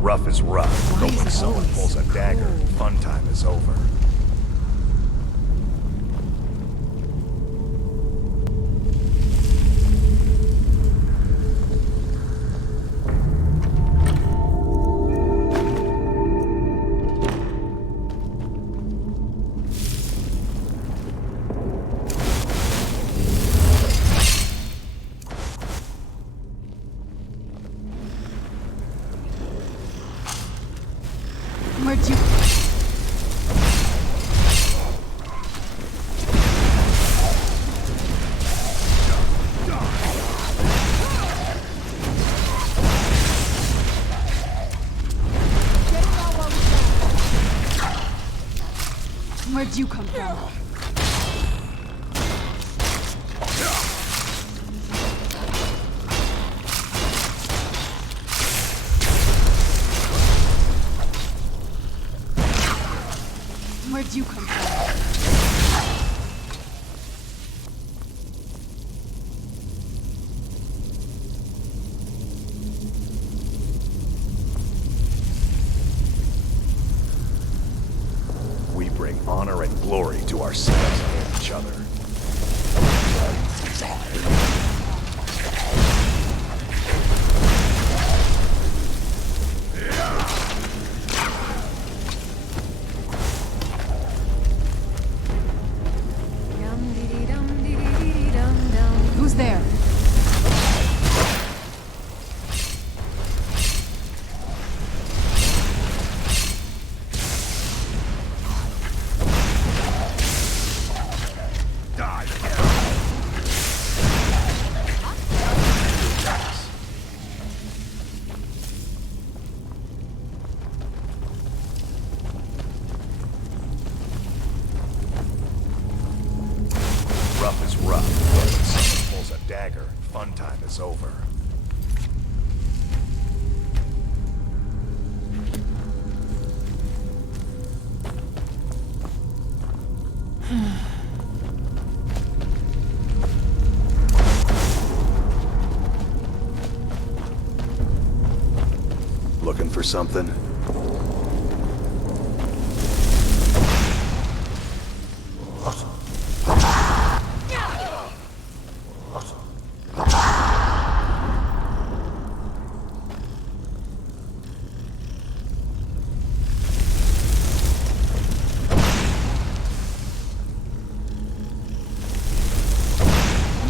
Rough is rough, but when someone pulls a dagger, fun time is over. Where'd you... Where'd you come from? Where'd you come from? We bring honor and glory to ourselves and each other. Who's there? Rough is rough, but when someone pulls a dagger, fun time is over. Looking for something?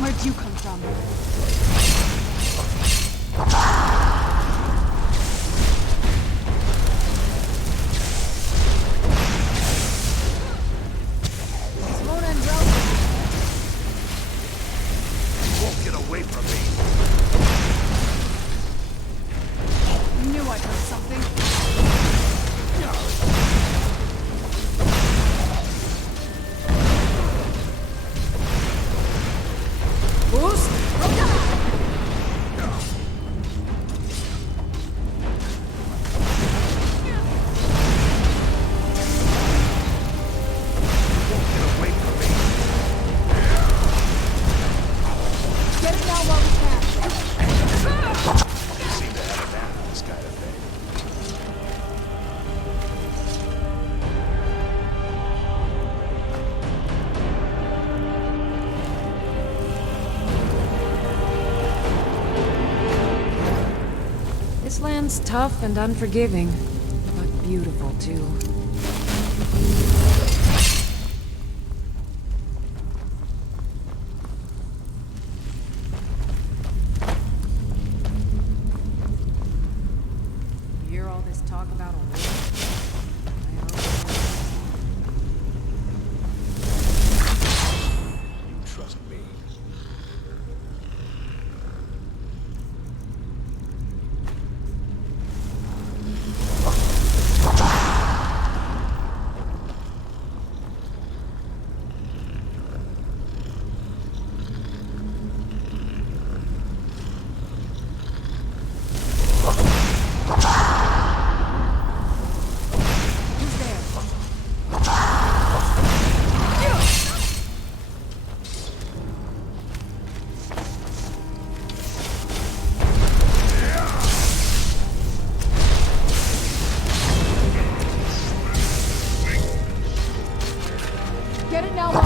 Where'd you come from? You won't get away from me. Knew I heard something. Boost! Get it now while we can. You seem to have a knack for this kind of thing. This land's tough and unforgiving, but beautiful too. You hear all this talk about a war? You trust me. Get it now, Mom.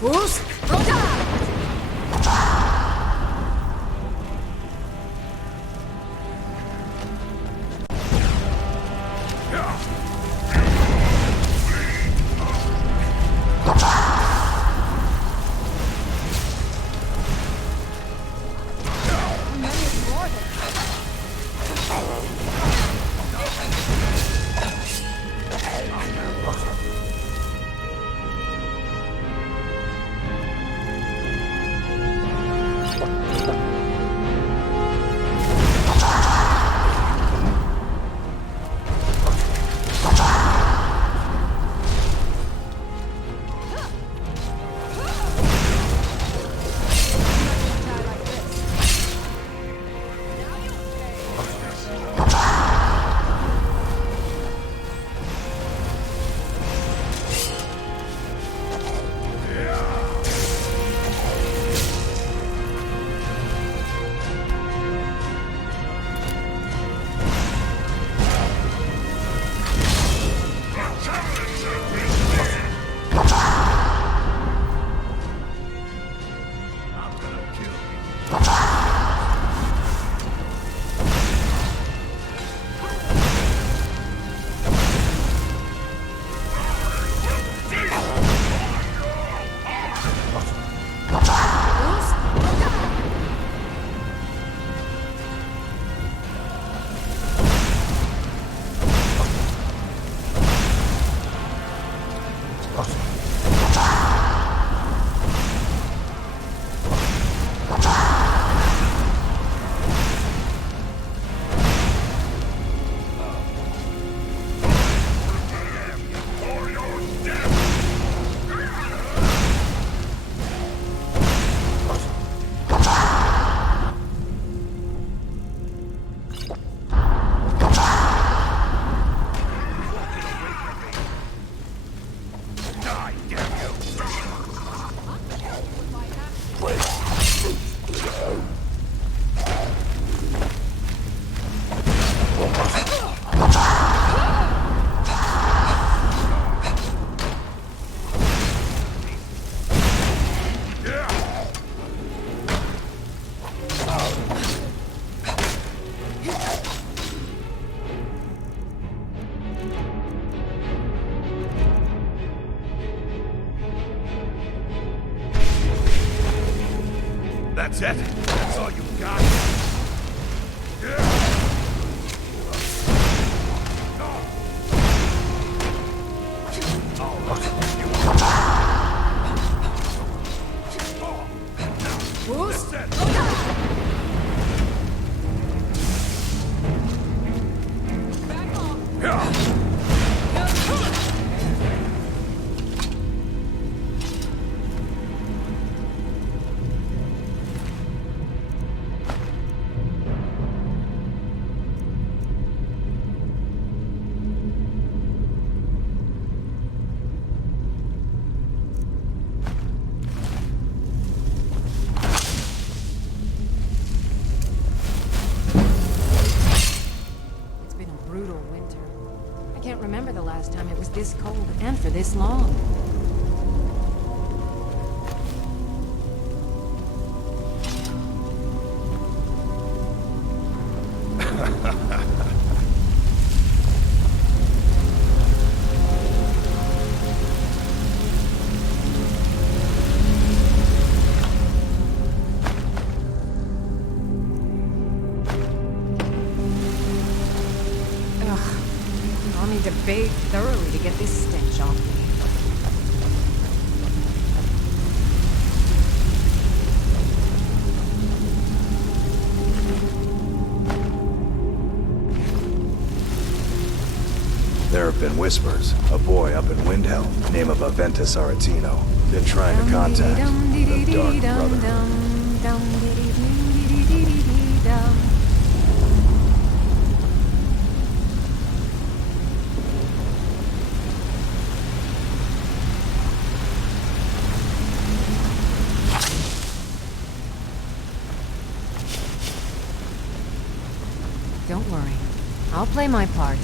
Boost! Roda! That's it? That's all you got? Boost! And for this long. I'll need to bathe thoroughly to get this stench off me. There have been whispers. A boy up in Windhelm, name of Aventus Aretino, been trying to contact the Dark Brother. Don't worry. I'll play my part.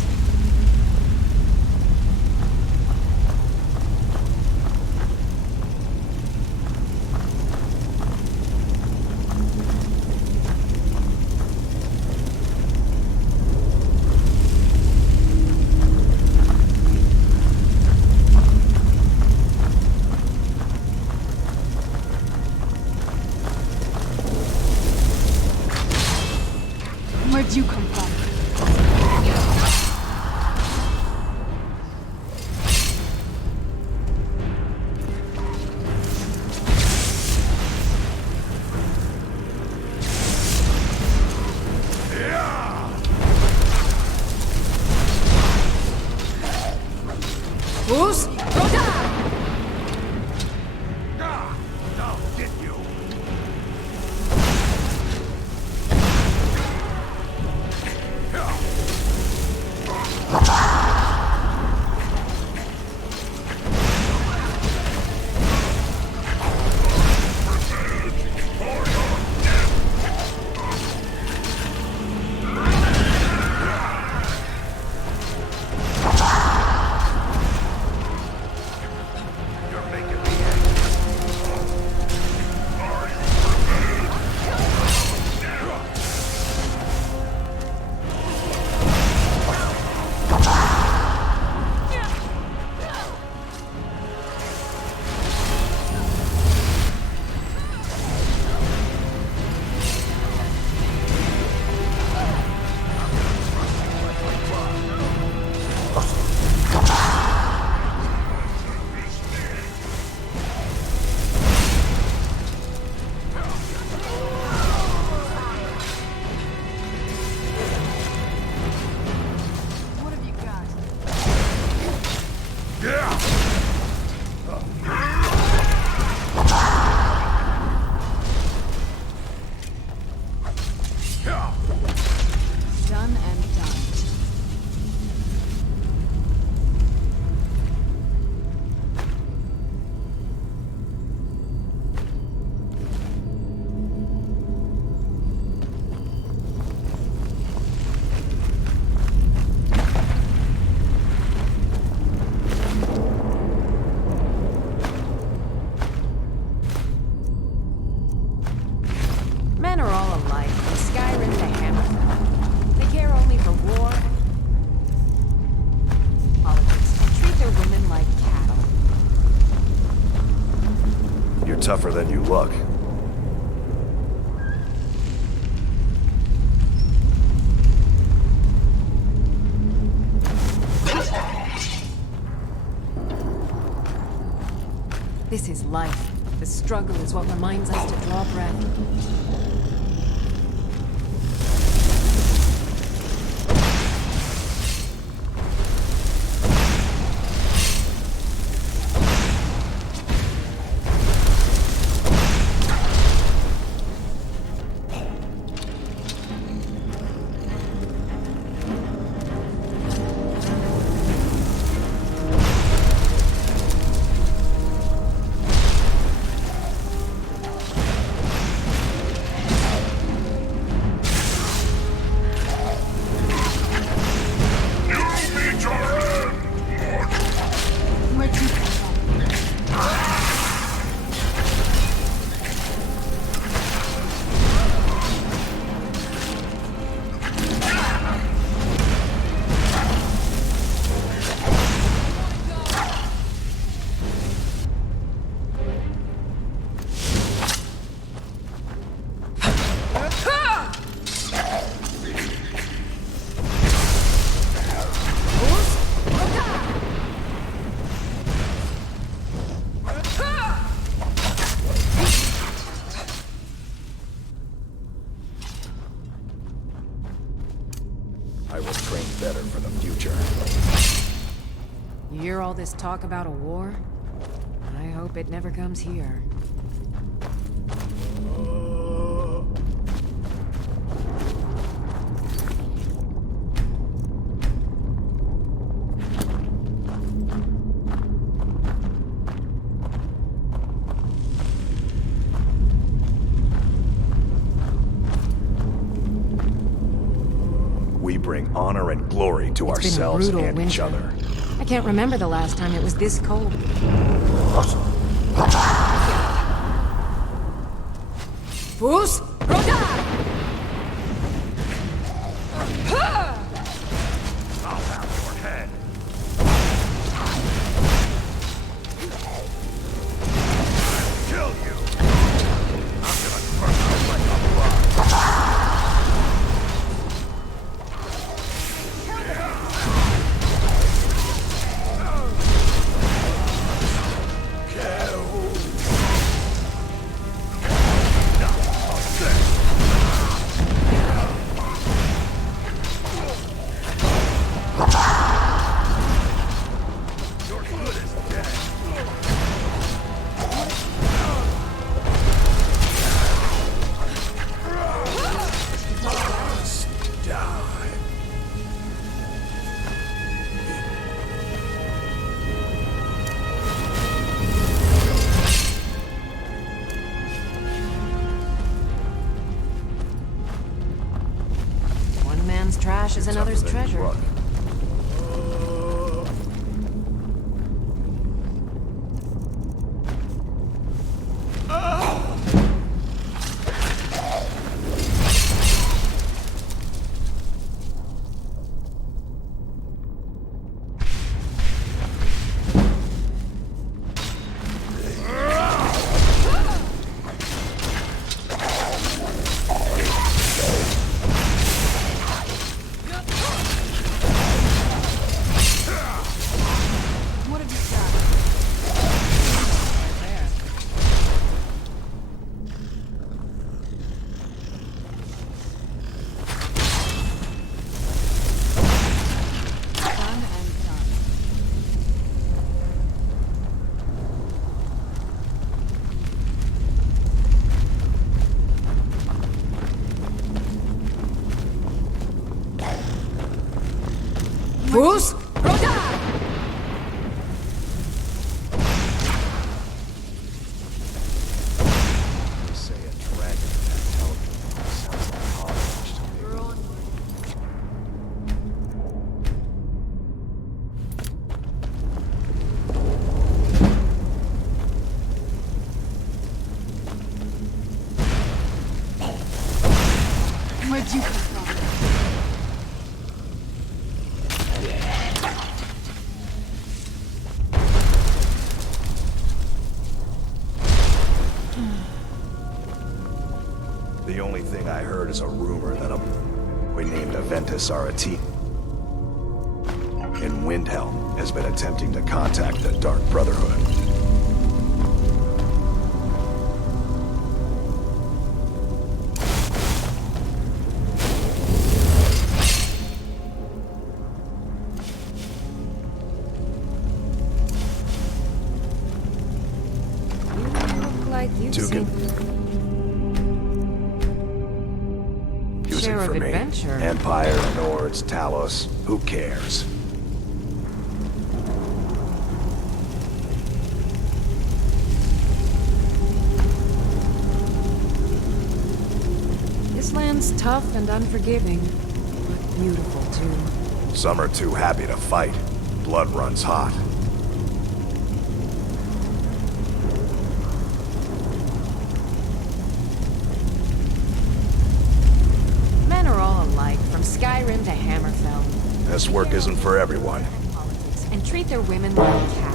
Where'd you come from? Who's? Go down! I'll get you. Done and done. Men are all alike, from Skyrim to Hammerfell. They care only for war, politics, and treat their women like cattle. You're tougher than you look. This is life. The struggle is what reminds us to draw breath. this talk about a war? I hope it never comes here. We bring honor and glory to ourselves and each other. I can't remember the last time it was this cold. Fools! Roda! I'll have your head. I'll kill you. I'm gonna burn out like a bug. One man's trash is another's treasure. Fools! Roda! They say a dragon attacked Helgi. Sounds like hogwash to me. Where'd you come from? The only thing I heard is a rumor that we named Aventus Aratin in Windhelm has been attempting to contact the Dark Brotherhood. You look like you've seen Using share for of me. adventure. Empire, Nords, Talos, who cares? This land's tough and unforgiving, but beautiful too. Some are too happy to fight. Blood runs hot. Men are all alike, from Skyrim to Hammerfell. This work isn't for everyone. And treat their women like cats.